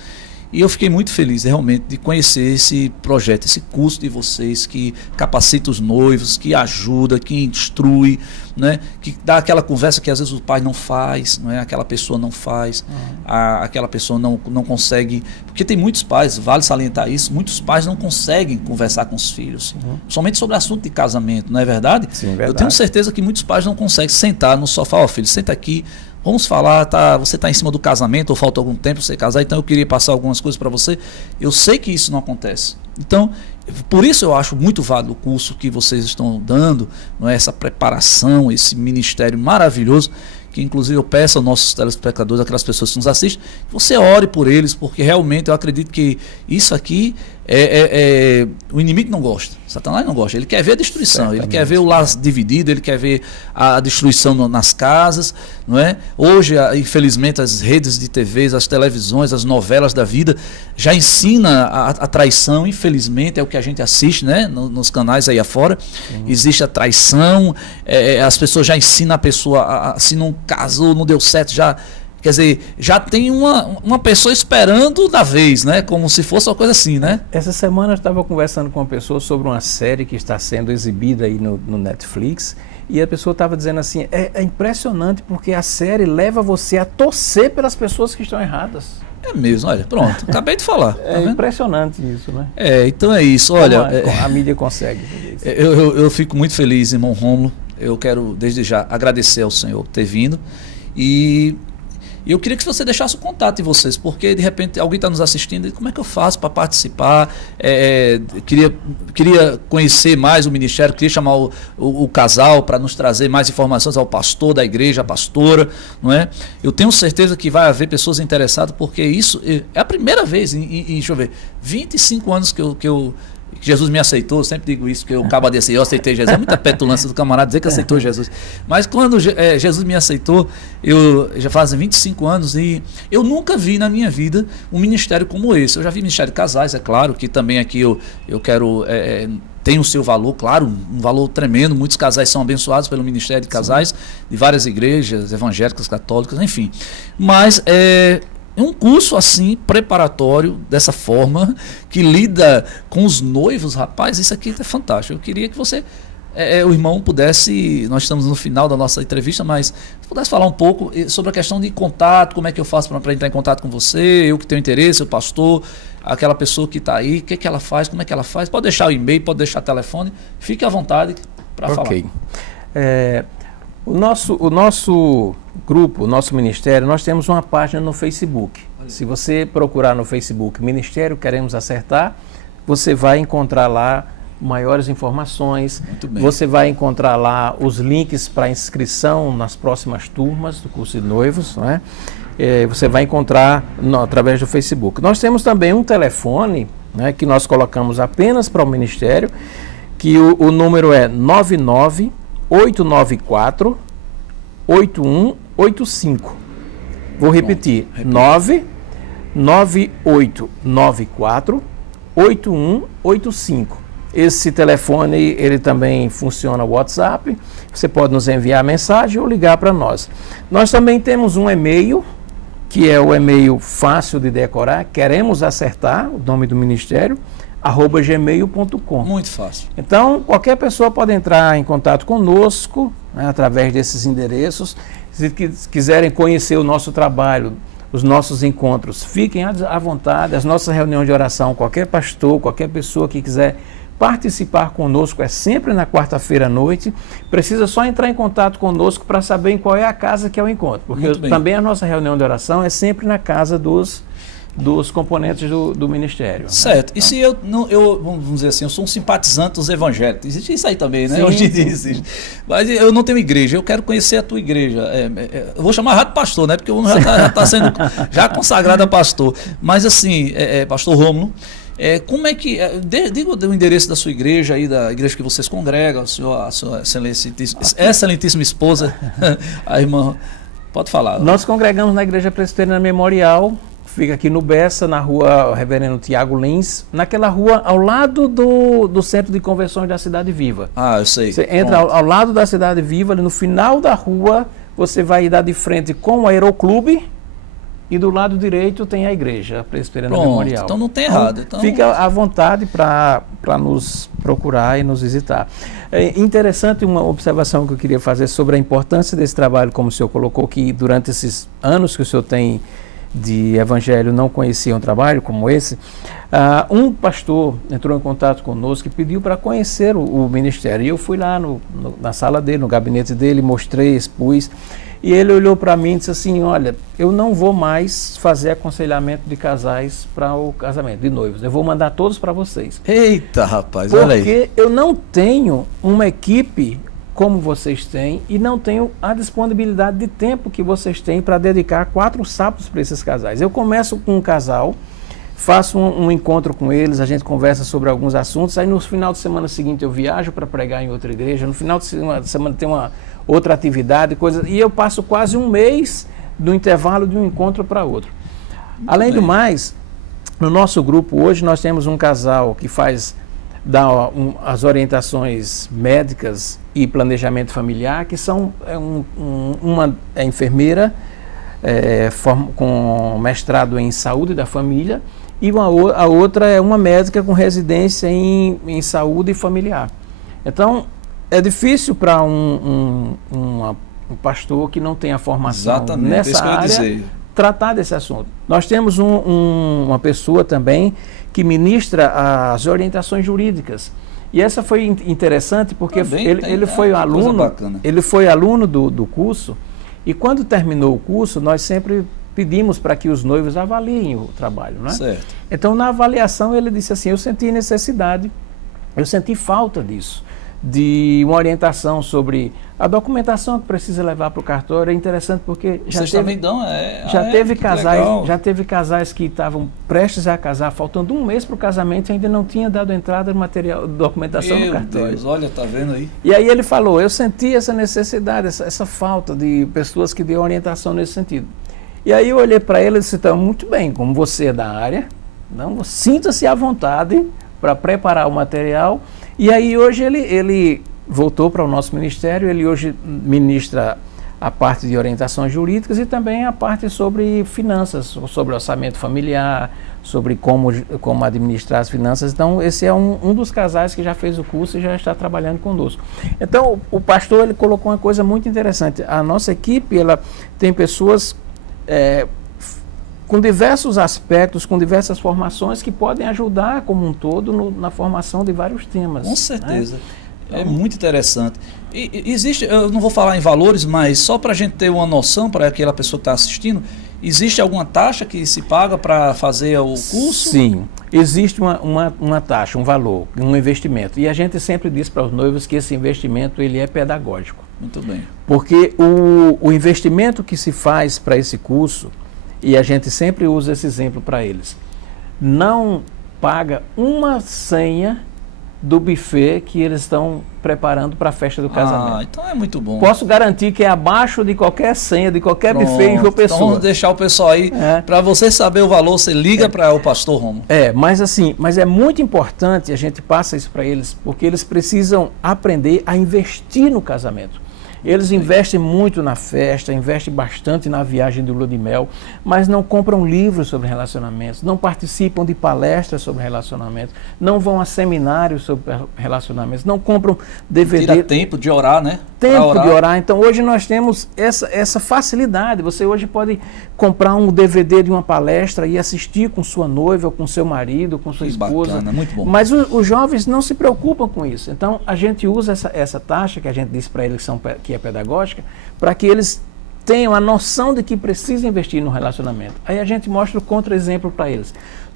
E eu fiquei muito feliz, realmente, de conhecer esse projeto, esse curso de vocês, que capacita os noivos, que ajuda, que instrui, né? Que dá aquela conversa que às vezes o pai não faz, não é? Aquela pessoa não faz, aquela pessoa não consegue... Porque tem muitos pais, vale salientar isso, muitos pais não conseguem conversar com os filhos, somente sobre assunto de casamento, não é verdade? Sim, verdade. Eu tenho certeza que muitos pais não conseguem sentar no sofá, ó, filho, senta aqui, vamos falar, você está em cima do casamento ou falta algum tempo para você casar, então eu queria passar algumas coisas para você. Eu sei que isso não acontece. Então, por isso eu acho muito válido o curso que vocês estão dando, não é? Essa preparação, esse ministério maravilhoso, que inclusive eu peço aos nossos telespectadores, aquelas pessoas que nos assistem, que você ore por eles, porque realmente eu acredito que isso aqui o inimigo não gosta, Satanás não gosta, ele quer ver a destruição, certamente. Ele quer ver o lar dividido, ele quer ver a destruição nas casas, não é? Hoje, infelizmente, as redes de TVs, as televisões, as novelas da vida já ensina a traição, infelizmente, é o que a gente assiste, né? Nos canais aí afora, existe a traição, as pessoas já ensinam a pessoa, se não casou, não deu certo, já... Quer dizer, já tem uma pessoa esperando da vez, né? Como se fosse uma coisa assim, né? Essa semana eu estava conversando com uma pessoa sobre uma série que está sendo exibida aí no Netflix, e a pessoa estava dizendo assim, é impressionante porque a série leva você a torcer pelas pessoas que estão erradas. É mesmo, olha, pronto, acabei de falar. É impressionante isso, né? Então é isso, olha... a mídia consegue fazer isso. Eu fico muito feliz, irmão Rômulo, eu quero desde já agradecer ao Senhor por ter vindo, e eu queria que você deixasse o contato de vocês, porque de repente alguém está nos assistindo e como é que eu faço para participar? Queria conhecer mais o ministério, queria chamar o casal para nos trazer mais informações, ao pastor da igreja, a pastora, não é? Eu tenho certeza que vai haver pessoas interessadas, porque isso é a primeira vez deixa eu ver, 25 anos que Jesus me aceitou, eu sempre digo isso, porque eu acabo de aceitar, eu aceitei Jesus, é muita petulância do camarada dizer que aceitou Jesus, mas quando Jesus me aceitou, já fazem 25 anos e eu nunca vi na minha vida um ministério como esse. Eu já vi ministério de casais, é claro, que também aqui eu quero... tem o seu valor, claro, um valor tremendo, muitos casais são abençoados pelo ministério de casais, de várias igrejas evangélicas, católicas, enfim, mas um curso assim, preparatório, dessa forma, que lida com os noivos, rapaz, isso aqui é fantástico. Eu queria que você, o irmão pudesse, nós estamos no final da nossa entrevista, mas pudesse falar um pouco sobre a questão de contato, como é que eu faço para entrar em contato com você, eu que tenho interesse, o pastor, aquela pessoa que está aí, o que ela faz, como é que ela faz, pode deixar o e-mail, pode deixar o telefone, fique à vontade para falar. O nosso grupo, o nosso ministério, nós temos uma página no Facebook. Se você procurar no Facebook Ministério Queremos Acertar, você vai encontrar lá maiores informações. Muito bem. Você vai encontrar lá os links para inscrição nas próximas turmas do curso de noivos, né? Você vai encontrar através do Facebook. Nós temos também um telefone, né, que nós colocamos apenas para o ministério, que o número é 99894-8185. Vou repetir, 99894-8185. Esse telefone, ele também funciona WhatsApp, você pode nos enviar mensagem ou ligar para nós. Nós também temos um e-mail, que é o e-mail fácil de decorar, queremos acertar, o nome do ministério, @gmail.com. Muito fácil. Então, qualquer pessoa pode entrar em contato conosco, né, através desses endereços. Se quiserem conhecer o nosso trabalho, os nossos encontros, fiquem à vontade. As nossas reuniões de oração, qualquer pastor, qualquer pessoa que quiser participar conosco, é sempre na quarta-feira à noite. Precisa só entrar em contato conosco para saber em qual é a casa que é o encontro. Porque também a nossa reunião de oração é sempre na casa dos dos componentes do ministério. Certo. Né? E se vamos dizer assim, eu sou um simpatizante dos evangélicos. Existe isso aí também, né? Sim, Hoje em dia sim. existe. Mas eu não tenho igreja, eu quero conhecer a tua igreja. Eu vou chamar já de pastor, né? Porque o já está sendo já consagrado a pastor. Mas assim, pastor Rômulo, como é que. Diga o endereço da sua igreja aí, da igreja que vocês congregam, a sua excelentíssima esposa, a irmã. Pode falar. Nós congregamos na Igreja Presbiteriana Memorial, fica aqui no Bessa, na rua Reverendo Tiago Lins, naquela rua ao lado do Centro de Convenções da Cidade Viva. Ah, eu sei. Você entra ao lado da Cidade Viva, ali no final da rua, você vai dar de frente com o Aeroclube e do lado direito tem a Igreja Presbiteriana Memorial. Então não tem errado. Então... Fica à vontade para nos procurar e nos visitar. É interessante uma observação que eu queria fazer sobre a importância desse trabalho, como o senhor colocou, que durante esses anos que o senhor tem de evangelho não conhecia um trabalho como esse. Um pastor entrou em contato conosco e pediu para conhecer o ministério. E eu fui lá na sala dele, no gabinete dele, mostrei, expus. E ele olhou para mim e disse assim, olha, eu não vou mais fazer aconselhamento de casais para o casamento, de noivos. Eu vou mandar todos para vocês. Eita, rapaz, olha aí. Porque eu não tenho uma equipe como vocês têm e não tenho a disponibilidade de tempo que vocês têm para dedicar 4 sábados para esses casais. Eu começo com um casal, faço um encontro com eles, a gente conversa sobre alguns assuntos, aí no final de semana seguinte eu viajo para pregar em outra igreja, no final de semana tem uma outra atividade, e eu passo quase um mês do intervalo de um encontro para outro. Além do mais, no nosso grupo hoje nós temos um casal que dá as orientações médicas e planejamento familiar, que são uma é enfermeira com mestrado em saúde da família e a outra é uma médica com residência em saúde familiar. Então, é difícil para um pastor que não tem a formação nessa área tratar desse assunto. Nós temos uma pessoa também que ministra as orientações jurídicas. E essa foi interessante porque ele foi aluno do curso, e quando terminou o curso, nós sempre pedimos para que os noivos avaliem o trabalho, né? Certo. Então, na avaliação, ele disse assim, eu senti necessidade, eu senti falta disso, de uma orientação sobre a documentação que precisa levar para o cartório. É interessante porque já teve casais que estavam prestes a casar, faltando um mês para o casamento e ainda não tinha dado entrada de documentação no cartório. Meu Deus, olha, tá vendo aí? E aí ele falou, eu senti essa necessidade, essa falta de pessoas que dêem orientação nesse sentido. E aí eu olhei para ele e disse, então, muito bem, como você é da área, sinta-se à vontade para preparar o material. E aí hoje ele voltou para o nosso ministério, ele hoje ministra a parte de orientações jurídicas e também a parte sobre finanças, sobre orçamento familiar, sobre como administrar as finanças. Então esse é um dos casais que já fez o curso e já está trabalhando conosco. Então o pastor ele colocou uma coisa muito interessante, a nossa equipe ela tem pessoas com diversos aspectos, com diversas formações que podem ajudar como um todo na formação de vários temas. Com certeza. Né? É muito interessante. E existe, eu não vou falar em valores, mas só para a gente ter uma noção, para aquela pessoa que está assistindo, existe alguma taxa que se paga para fazer o curso? Sim, existe uma taxa, um valor, um investimento. E a gente sempre diz para os noivos que esse investimento ele é pedagógico. Muito bem. Porque o investimento que se faz para esse curso, e a gente sempre usa esse exemplo para eles, não paga uma senha do buffet que eles estão preparando para a festa do casamento. Então é muito bom. Posso garantir que é abaixo de qualquer senha, de qualquer buffet em João Pessoa. Então vamos deixar o pessoal aí, para você saber o valor, você liga para o pastor Rômulo. Mas é muito importante, a gente passa isso para eles, porque eles precisam aprender a investir no casamento. Eles investem muito na festa, investem bastante na viagem de lua de mel, mas não compram livros sobre relacionamentos, não participam de palestras sobre relacionamentos, não vão a seminários sobre relacionamentos, não compram DVD. Tira tempo de orar, né? Tempo de orar. Então hoje nós temos essa facilidade. Você hoje pode comprar um DVD de uma palestra e assistir com sua noiva, com seu marido, com sua esposa. Bacana, muito bom. Mas os jovens não se preocupam com isso. Então a gente usa essa taxa que a gente disse para eles que é pedagógica, para que eles tenham a noção de que precisam investir no relacionamento. Aí a gente mostra o contra-exemplo para eles.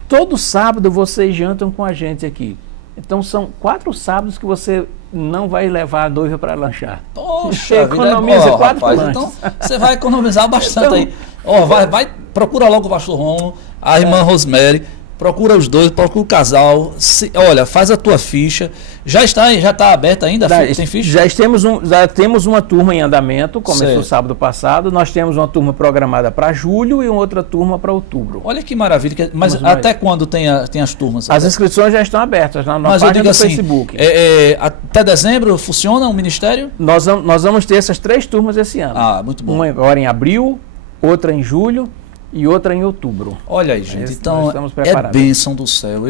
Todo sábado vocês jantam com a gente aqui. Então são 4 sábados que você não vai levar a noiva para lanchar. Poxa, você economiza 4 rapaz, lanches. então você vai economizar bastante Então, aí. Ó, vai, procura logo o pastor Rômulo, a irmã Rosemary, procura os dois, procura o casal. Olha, faz a tua ficha. Já está aberta ainda? Tem ficha? Já temos uma turma em andamento, começou Certo. sábado passado. Nós temos uma turma programada para julho e outra turma para outubro. Olha que maravilha. Mas até quando tem as turmas? As inscrições já estão abertas na Mas eu página digo do assim, Facebook. até dezembro funciona o ministério? Nós vamos ter essas 3 turmas esse ano. Ah, muito bom. Uma agora em abril, outra em julho e outra em outubro. Olha aí, gente. Nós Então, estamos é preparados. bênção do céu.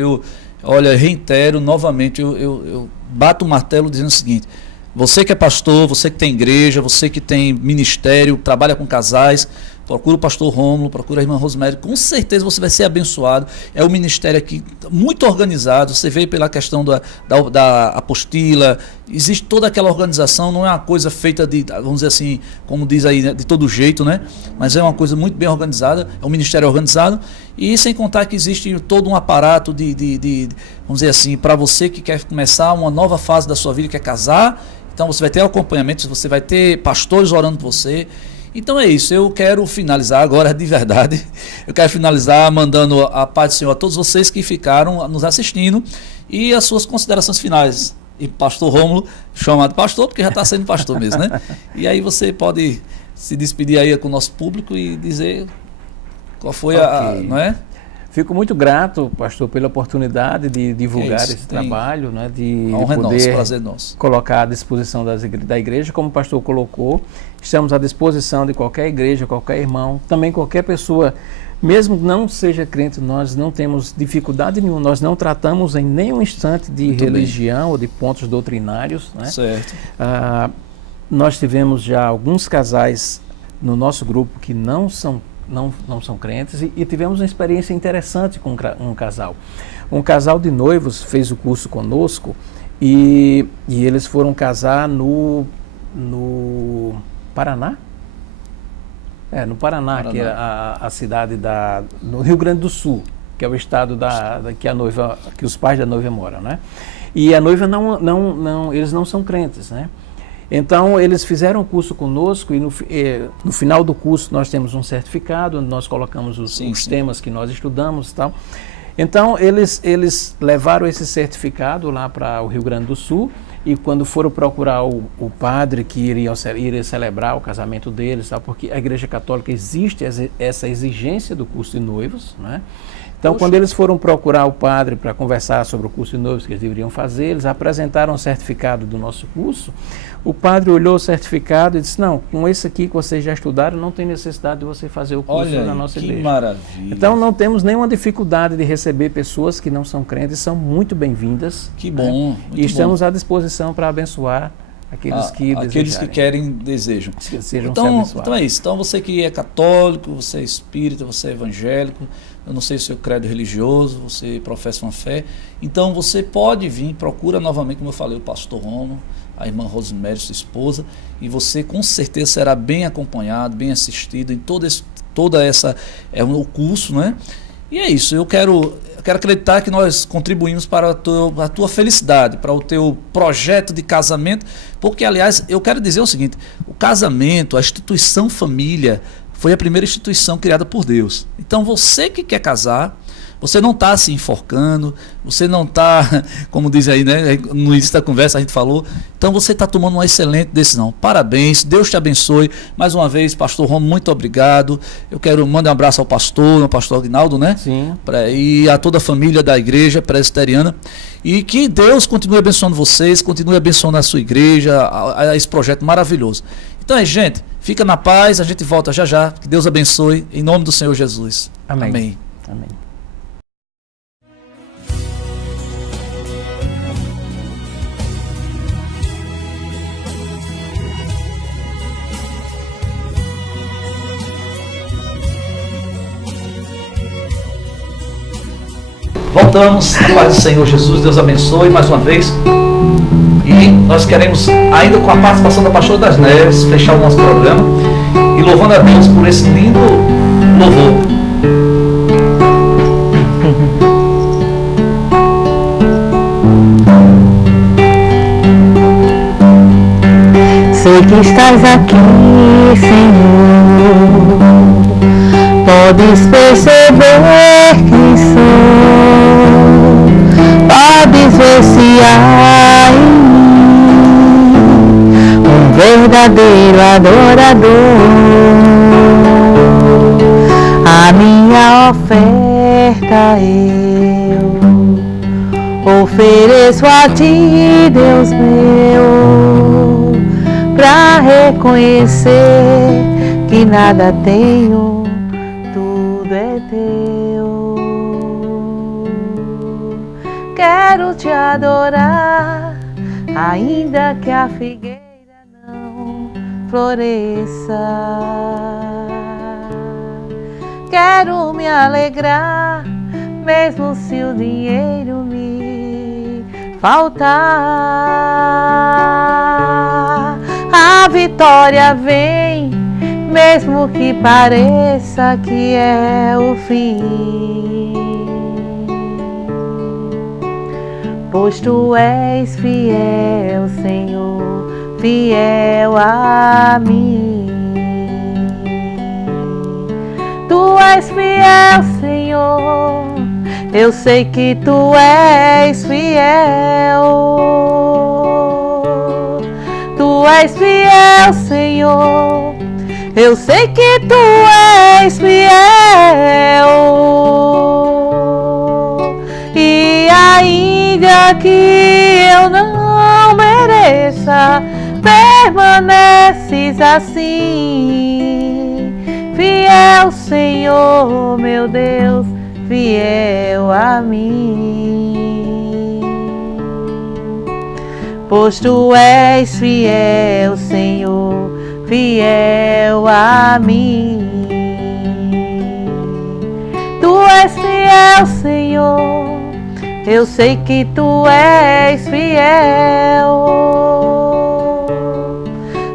Olha, reitero novamente, eu bato o martelo dizendo o seguinte: você que é pastor, você que tem igreja, você que tem ministério, trabalha com casais, procura o pastor Rômulo, procura a irmã Rosemary, com certeza você vai ser abençoado. É um ministério aqui muito organizado, você vê pela questão da apostila, existe toda aquela organização, não é uma coisa feita de, vamos dizer assim, como diz aí, né, de todo jeito, né? Mas é uma coisa muito bem organizada, é um ministério organizado, e sem contar que existe todo um aparato vamos dizer assim, para você que quer começar uma nova fase da sua vida, quer casar, então você vai ter acompanhamento, você vai ter pastores orando por você. Então é isso, eu quero finalizar agora de verdade, eu quero finalizar mandando a paz do Senhor a todos vocês que ficaram nos assistindo e as suas considerações finais. E pastor Rômulo, chamado pastor, porque já está sendo pastor mesmo, né? E aí você pode se despedir aí com o nosso público e dizer qual foi não é? Fico muito grato, pastor, pela oportunidade de divulgar isso, esse trabalho, né, de honra poder nosso, prazer nosso. colocar à disposição da igreja, como o pastor colocou. Estamos à disposição de qualquer igreja, qualquer irmão, também qualquer pessoa, mesmo que não seja crente, nós não temos dificuldade nenhuma, nós não tratamos em nenhum instante de Muito religião ou de pontos doutrinários, né? Certo. Nós tivemos já alguns casais no nosso grupo que não são crentes e tivemos uma experiência interessante com um casal. Um casal de noivos fez o curso conosco e eles foram casar no Paraná? No Paraná, que é a cidade no Rio Grande do Sul, que é o estado que os pais da noiva moram, né? E a noiva eles não são crentes, né? Então, eles fizeram o curso conosco e no final do curso nós temos um certificado onde nós colocamos os temas que nós estudamos e tal. Então, eles levaram esse certificado lá para o Rio Grande do Sul e quando foram procurar o padre que iria celebrar o casamento deles, tal, porque a Igreja Católica existe essa exigência do curso de noivos, né? Então, quando eles foram procurar o padre para conversar sobre o curso de noivos que eles deveriam fazer, eles apresentaram o certificado do nosso curso. O padre olhou o certificado e disse: não, com esse aqui que vocês já estudaram, não tem necessidade de você fazer o curso na nossa igreja. Que maravilha. Então, não temos nenhuma dificuldade de receber pessoas que não são crentes, são muito bem-vindas. Que bom. Né? E estamos à disposição para abençoar aqueles que desejam. Então é isso. Então, você que é católico, você é espírita, você é evangélico, eu não sei o seu credo religioso, você professa uma fé, então você pode vir, procura novamente, como eu falei, o pastor Rômulo, a irmã Rosemary, sua esposa, e você com certeza será bem acompanhado, bem assistido em toda essa o curso, né? E é isso, eu quero acreditar que nós contribuímos para a tua felicidade, para o teu projeto de casamento, porque, aliás, eu quero dizer o seguinte: o casamento, a instituição família, foi a primeira instituição criada por Deus. Então, você que quer casar, você não está se enforcando, você não está, como diz aí, né, no início da conversa a gente falou, então você está tomando uma excelente decisão. Parabéns, Deus te abençoe. Mais uma vez, pastor Rômulo, muito obrigado. Eu quero mandar um abraço ao pastor Aguinaldo, né? Sim. E a toda a família da igreja presbiteriana. E que Deus continue abençoando vocês, continue abençoando a sua igreja, a esse projeto maravilhoso. Então gente, fica na paz, a gente volta já já. Que Deus abençoe, em nome do Senhor Jesus. Amém. Amém. Amém. Voltamos, a paz do Senhor Jesus, Deus abençoe mais uma vez. E nós queremos, ainda com a participação da pastora das Neves, fechar o nosso programa. e louvando a Deus por esse lindo louvor. Sei que estás aqui, Senhor. Podes perceber quem sou. Podes ver se há em mim um verdadeiro adorador. A minha oferta eu ofereço a ti, Deus meu, pra reconhecer que nada tenho, tudo é teu. Quero te adorar, ainda que a figueira não floresça. Quero me alegrar, mesmo se o dinheiro me faltar. A vitória vem, mesmo que pareça que é o fim. Pois tu és fiel, Senhor, fiel a mim. Tu és fiel, Senhor, eu sei que tu és fiel. Tu és fiel, Senhor, eu sei que tu és fiel. E ainda que eu não mereça, permaneces assim. Fiel, Senhor, meu Deus, fiel a mim. Pois tu és fiel, Senhor, fiel a mim. Tu és fiel, Senhor, eu sei que tu és fiel.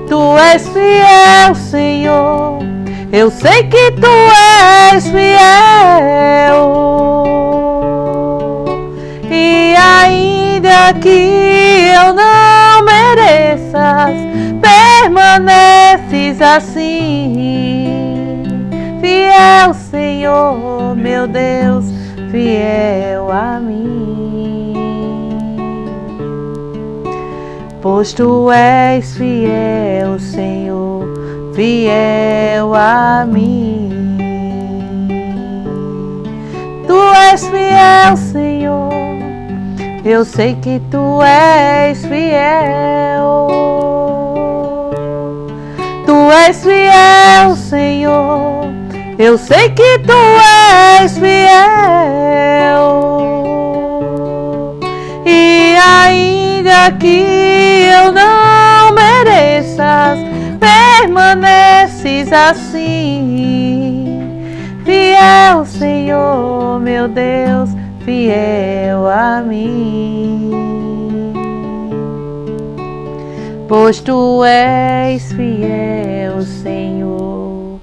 Tu és fiel, Senhor, eu sei que tu és fiel. E ainda que eu não mereças, permaneces assim. Fiel, Senhor, meu Deus, fiel a mim. Pois tu és fiel, Senhor, fiel a mim. Tu és fiel, Senhor, eu sei que tu és fiel. Tu és fiel, Senhor, eu sei que tu és fiel. E ainda que eu não mereças, permaneces assim. Fiel, Senhor, meu Deus, fiel a mim. Pois tu és fiel, Senhor,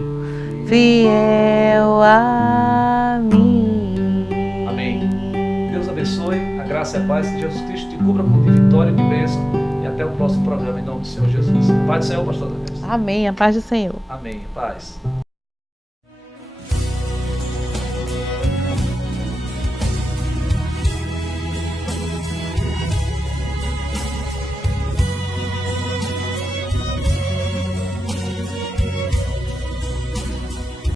fiel a mim. Amém. Deus abençoe, a graça e a paz de Jesus Cristo te cubra com de vitória e de bênção. E até o próximo programa, em nome do Senhor Jesus. Paz do Senhor, pastor Deus. Amém, a paz do Senhor. Amém. Paz.